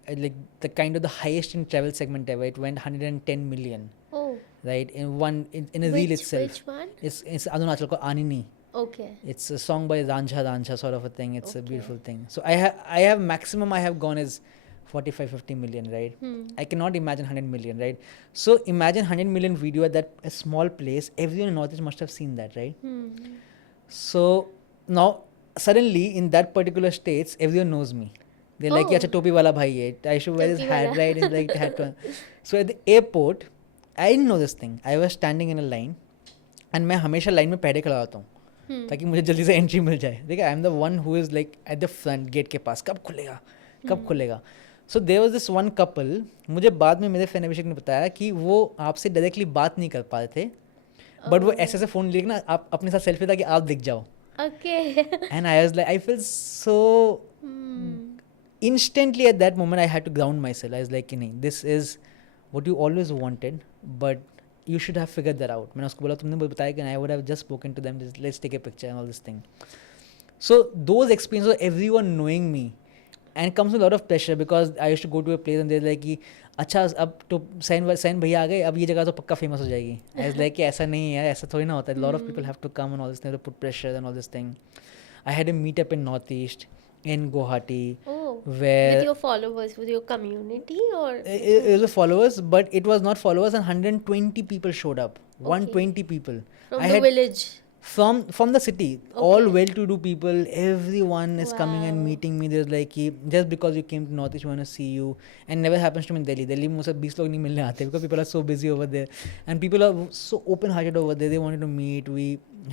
like the kind of the highest in travel segment ever. It went 110 million. Oh. Right, in a reel itself. Which one? It's Arunachal called Anini. Okay. It's a song by Ranjha sort of a thing. It's a Okay. beautiful thing. So I have maximum I have gone is 45-50 million, right? I cannot imagine 100 million, right? So imagine 100 million video at that a small place. Everyone in Northeast must have seen that, right? So now suddenly in that particular states, everyone knows me. They're like, yeah, topi wala bhai hai. I should wear his Topi hat, wala. right? It's like hat one. So at the airport, I didn't know this thing. I was standing in a line, and मैं हमेशा line में पहले खड़ा होता हूँ ताकि मुझे जल्दी से एंट्री मिल जाए. देखिए I am the one who is like at the front gate के पास, कब खुलेगा. So there was this one couple, मुझे बाद में मेरे फ्रेंड अभिषेक ने बताया कि वो आपसे डायरेक्टली बात नहीं कर पा रहे थे, बट वो ऐसे ऐसे फ़ोन लेके ना आप अपने साथ सेल्फी था कि आप दिख जाओ. Okay. And I was like, I feel so instantly at that moment I had to ground myself. I was like, नहीं, this is what you always wanted, but you should have figured that out. मैंने उसको बोला तुमने मुझे बताया कि I would have just spoken to them, just let's take a picture and all this thing. So those experiences of everyone knowing me, and it comes with a lot of pressure because I used to go to a place and they're like कि अच्छा अब तो San भैया आ गए, अब ये जगह तो पक्का फेमस हो जाएगी. I was like कि ऐसा नहीं है, ऐसा थोड़ी ना होता है. A lot of people have to come and all this thing, to put pressure and all this thing. I had a meetup in Northeast in Guwahati. Oh. Where With your followers, with your community, or it was followers, but it was not followers, and 120 people showed up. 120 people. from I the had village. from the city, all Okay. well-to-do people, everyone is coming and Wow. meeting me. There's like कि just because you came to Northeast, we want to see you. And never happens to me in Delhi. Delhi में मुझसे 20 लोग नहीं मिलने आते because people are so busy over there, and people are so open-hearted over there. They wanted to meet. We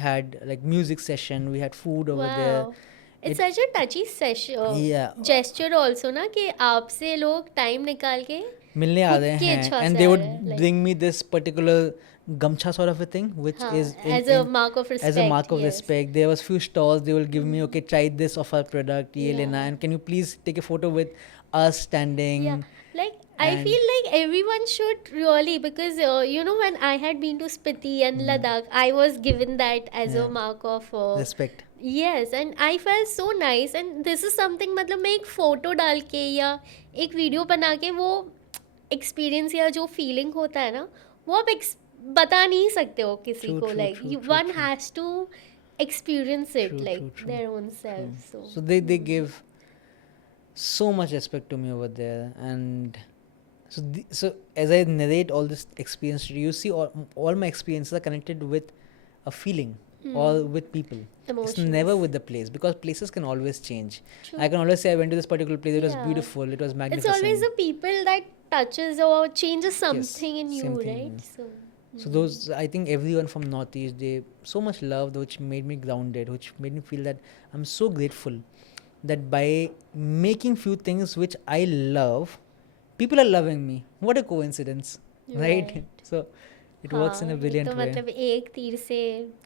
had like music session. We had food over there. Wow. It's It such a touchy session, yeah. gesture also ना कि आपसे लोग time निकाल के मिलने आ खुद रहे की हैं, इच्छा and से they आ would रहे हैं, like, bring me this particular gamcha sort of a thing, which हाँ, is in as a mark of as a mark respect, of yes. respect. There was few stalls. They will give me, okay, try this of our product, ye lena, Yeah. and can you please take a photo with us standing? Yeah, like I And feel like everyone should really, because you know, when I had been to Spiti and Ladakh, I was given that as a Yeah. mark of respect. yes, and I felt so nice. And this is something, मतलब मैं एक photo डाल के या एक video बना के वो एक्सपीरियंस या जो फीलिंग होता है ना, वो आप बता नहीं सकते हो किसी True, को, true, like true, true, one true. has to experience it, True, like true, true. their own True. self. So So they give so much respect to me over there, and so as I narrate all this experience to you, you see all my experiences are connected with a feeling or with people. It's never emotions. with the place, because places can always change. True. I can always say I went to this particular place, it was Yeah. beautiful, it was It's magnificent. always the people that touches or changes Yes, something in you, same thing in right? you. So So those, I think everyone from Northeast, they so much loved, which made me grounded, which made me feel that I'm so grateful that by making few things which I love, people are loving me. What a coincidence, right? right. So it works in हाँ, a ये brilliant तो way. मतलब एक तीर से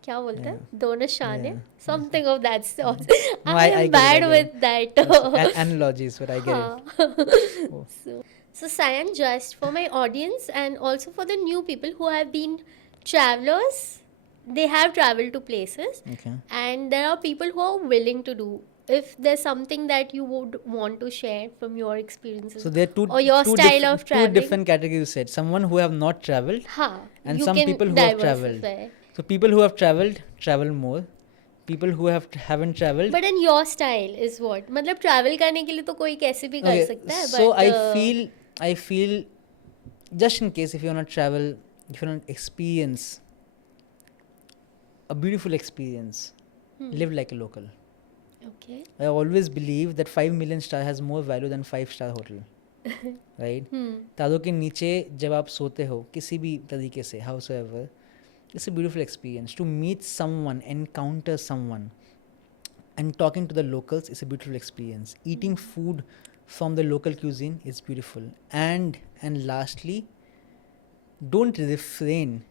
क्या बोलते हैं, Yeah. दो निशाने, Yeah. something of that sort. No, I I am get it, I bad get with it. that. Analogies, but I get it. हाँ. Oh. So Sayan, just for my audience and also for the new people who have been travelers, they have traveled to places, Okay. and there are people who are willing to do. If there's something that you would want to share from your experiences So there are or your style of two traveling, different categories you said. Someone who have not traveled, हाँ, and you some can people who have traveled. diversify. So people who have traveled travel more. People who haven't traveled. But in your style is what? मतलब travel करने के लिए तो कोई कैसे भी कर Okay. सकता है, So but I feel just in case if you want to travel, if you want to experience a beautiful experience, live like a local. okay. I always believe that 5 million star has more value than 5-star hotel. Right? तारों के नीचे जब आप सोते हो किसी भी तरीके से, howsoever, it's a beautiful experience. To meet someone, encounter someone, and talking to the locals is a beautiful experience. Eating food from the local cuisine is beautiful. And lastly, don't refrain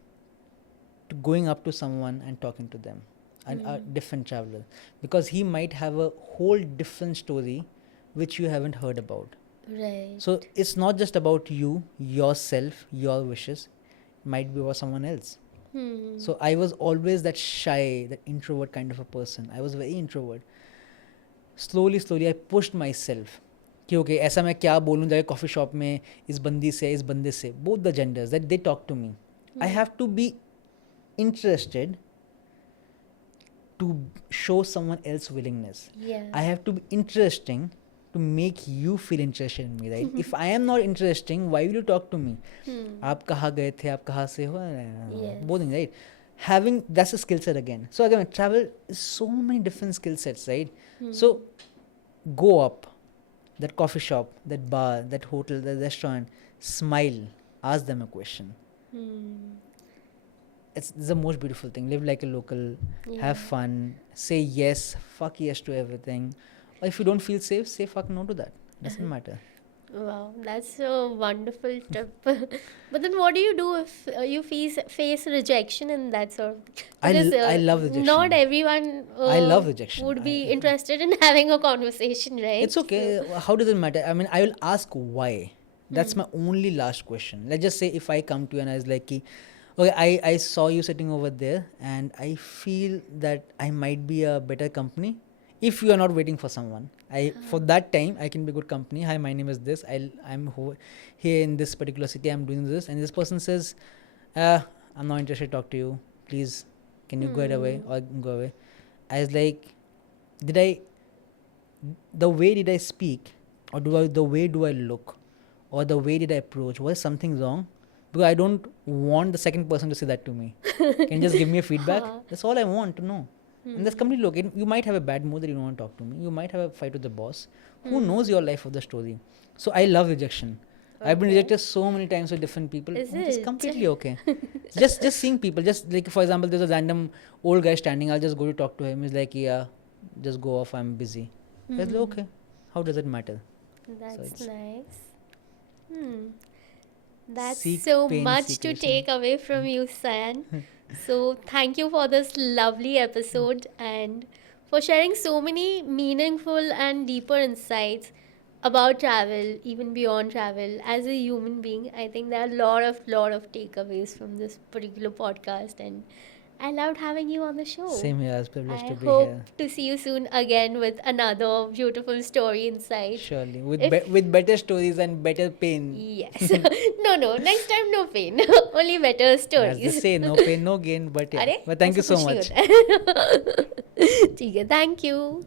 to going up to someone and talking to them, and a different traveler, because he might have a whole different story which you haven't heard about. Right. So it's not just about you, yourself, your wishes. It might be about someone else. So I was always that shy, that introvert kind of a person. I was very introvert. Slowly I pushed myself कि okay, ऐसा मैं क्या बोलूँ जाके coffee shop में इस बंदी से इस बंदे से, both the genders, that they talk to me. I have to be interested to show someone else willingness. Yeah. I have to be interesting to make you feel interested in me, right? If I am not interesting, why will you talk to me? आप कहाँ गए थे, आप कहाँ से हो? Yes. Boring, right? Having, that's a skill set again. So again, travel is so many different skill sets, right? So go up that coffee shop, that bar, that hotel, that restaurant, smile, ask them a question. It's the most beautiful thing. Live like a local, have fun, say yes, fuck yes to everything. Or if you don't feel safe, say fuck no to that. Doesn't matter. Wow, that's a wonderful tip. But then what do you do if you face rejection and that sort of thing? Because I love rejection. not everyone I love rejection. would be interested in having a conversation, right? It's okay. How does it matter? I mean, I will ask why. That's my only last question. Let's just say if I come to you and I was like, okay, I saw you sitting over there and I feel that I might be a better company if you are not waiting for someone. For that time I can be good company. Hi, my name is this. I'm here in this particular city. I'm doing this, and this person says, I'm not interested to talk to you. Please, can you get away or go away? I was like, the way did I speak, or the way do I look, or the way did I approach? Was something wrong? because I don't want the second person to say that to me. Can you just give me a feedback? That's all I want to know. And that's completely okay. You might have a bad mood that you don't want to talk to me. You might have a fight with the boss. Who knows your life of the story? So I love rejection. I've been rejected so many times with different people. Is It's it? completely okay. just seeing people. Just like, for example, there's a random old guy standing. I'll just go to talk to him. He's like, yeah, just go off. I'm busy. I was like, okay. How does it matter? That's it's- nice. That's Seek so pain, much seek to listen. take away from you, Sayan. So thank you for this lovely episode and for sharing so many meaningful and deeper insights about travel, even beyond travel. As a human being, I think there are a lot of takeaways from this particular podcast, and I loved having you on the show. Same here. I was privileged I to be hope here. to see you soon again with another beautiful story inside. Surely. With, If- with better stories and better pain. Yes. No. Next time, no pain. Only better As they stories. say, no pain, no gain. But yeah. अरे But thank you ऐसा so कुछ नहीं much. होता है। ठीक है, thank you.